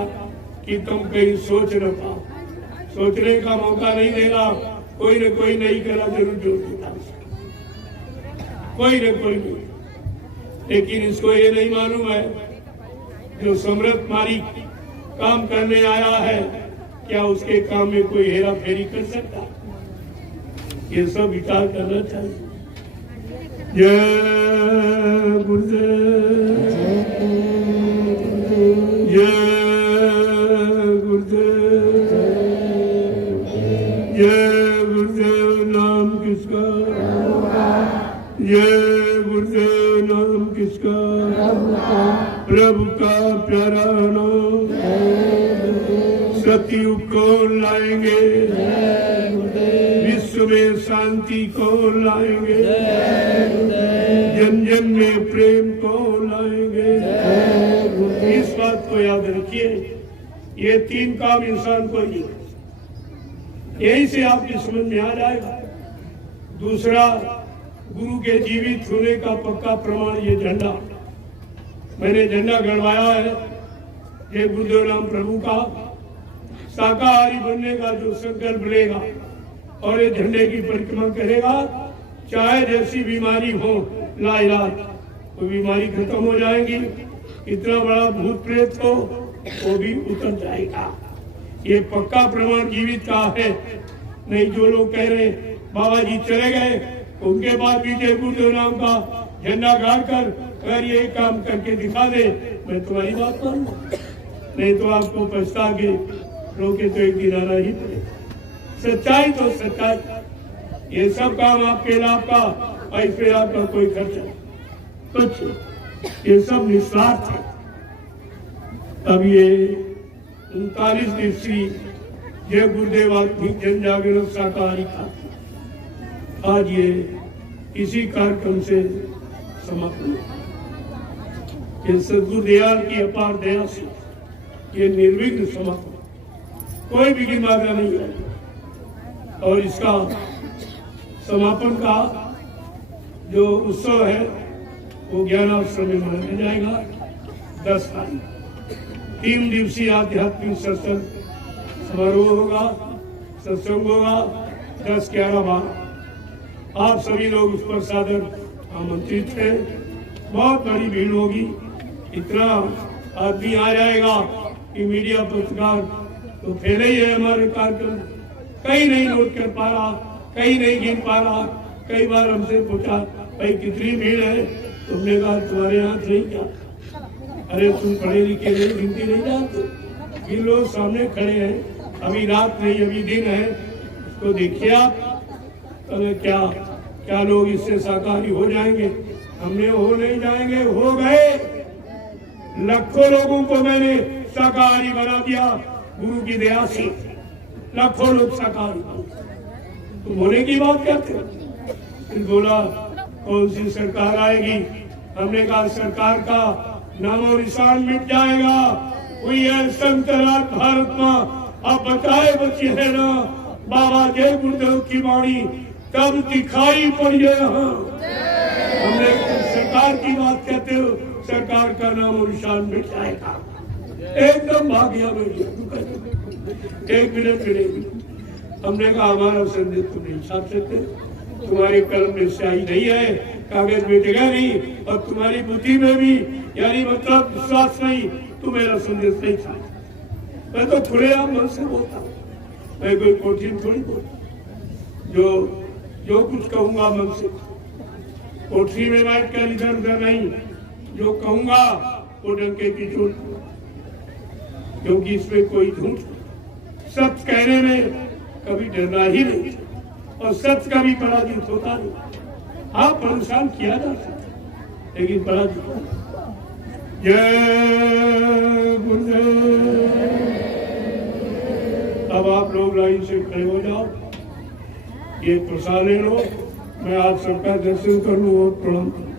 कि तुम कहीं सोच न पाओ, सोचने का मौका नहीं देना। कोई न कोई नहीं करा जरूर जोड़ देता, कोई न कोई नहीं। लेकिन इसको ये नहीं मालूम है, जो समर्थ मालिक काम करने आया है, क्या उसके काम में कोई हेरा फेरी कर सकता? ये सब विचार करना चाहिए। जय गुरुदेव, जय गुरुदेव, जय गुरुदेव नाम किसका, जय गुरुदेव नाम किसका, प्रभु का प्यारा नाम। सतयुग कौन लाएंगे, विश्व में शांति कौन लाएंगे, जन जन में प्रेम कौन लाएंगे। इस बात को याद रखिए, ये 3 काम इंसान को ही, यही से आपकी समझ में आ जाएगा। दूसरा, गुरु के जीवित होने का पक्का प्रमाण ये झंडा। मैंने झंडा गड़वाया है, ये गुरुदेव राम प्रभु का शाकाहारी बनने का जो संकल्प लेगा और ये झंडे की परिक्रमा करेगा, चाहे जैसी बीमारी हो लाइलाज, वो बीमारी खत्म हो जाएगी। इतना बड़ा भूत प्रेत हो वो भी उतर जाएगा। ये पक्का प्रमाण जीवित का है। नहीं जो लोग कह रहे बाबा जी चले गए, उनके बाद भी जय गुरुदेव नाम का झंडा गाड़ कर अगर ये काम करके दिखा दे, मैं तुम्हारी बात मानूंगा। नहीं तो आपको पछता के रोके तो एक दिन आना ही पड़ेगा। सच्चाई तो सच्चाई, ये सब काम आपके लाभ का और इस पे आपका कोई खर्चा कुछ, ये सब निस्वार्थ है। अब ये 39 दिवसीय जय गुरुदेव आत्मिक जन जागरण शाकाहारी का आज ये इसी कार्यक्रम से समापन। ये सदगुरुदयाल की अपार दया से ये निर्विघ्न समापन, कोई विघ्न बाधा नहीं है। और इसका समापन का जो उत्सव है वो ज्ञानाश्रम में मनाया जाएगा 10 तारीख। 3 दिवसीय आध्यात्मिक सत्संग समारोह होगा, सत्संग होगा 10, 11, 12। आप सभी लोग उस पर सादर आमंत्रित हैं। बहुत बड़ी भीड़ होगी, इतना आदमी आ जाएगा कि मीडिया पत्रकार तो फैले ही है हमारे कार्यक्रम। कहीं नहीं नोट कर पा रहा, कहीं नहीं गिन पा रहा। कई बार हमसे पूछा भाई कितनी भीड़ है, तुमने कहा तुम्हारे यहाँ नहीं क्या। अरे तुम पढ़े लिखे नहीं, गिनती नहीं जानते। इन लोग सामने खड़े हैं, अभी रात नहीं अभी दिन है, इसको देखिए आप। तो क्या क्या लोग इससे शाकाहारी हो जाएंगे? हमने हो नहीं जाएंगे, हो गए। लाखों लोगों को मैंने शाकाहारी बना दिया गुरु की दया से। लाखों लोग शाकाहारी बने। तुम होने की बात करते हो। फिर बोला कौन सी सरकार आएगी? हमने कहा सरकार का नामो निशान मिट जाएगा। कोई है संत रात भारत में अब बचाए बचे है ना। बाबा जय गुरुदेव की वाणी तब दिखाई पड़ी है। हमने सरकार की बात कहते हो, सरकार का नामो निशान मिट जाएगा। एकदम भाग गया एक मिनट मिलेगी। हमने कहा हमारा संदेश तुम नहीं छाप सकते, तुम्हारे कलम में स्याही नहीं है, कागज में जगह नहीं, और तुम्हारी बुद्धि में भी यानी मतलब विश्वास नहीं, तो मेरा संदेश नहीं छाप। मैं तो खुलेआम मन से बोलता हूँ, मैं कोई कोठिन थोड़ी बोलता। जो कुछ कहूंगा मन से, कोठरी में बैठ कर इधर उधर नहीं, जो कहूंगा वो डंके की चोट। क्योंकि इसमें कोई झूठ नहीं। सत्य कहने में कभी डरना ही नहीं और सत्य का भी पराजित होता नहीं। हाँ, परेशान किया जा सकता लेकिन पराजित होता। जय गुरुदेव। अब आप लोग लाइन से खड़े हो जाओ, ये प्रसाद ले लो, मैं आप सबका दर्शन कर लूँ और प्रणाम करूँ।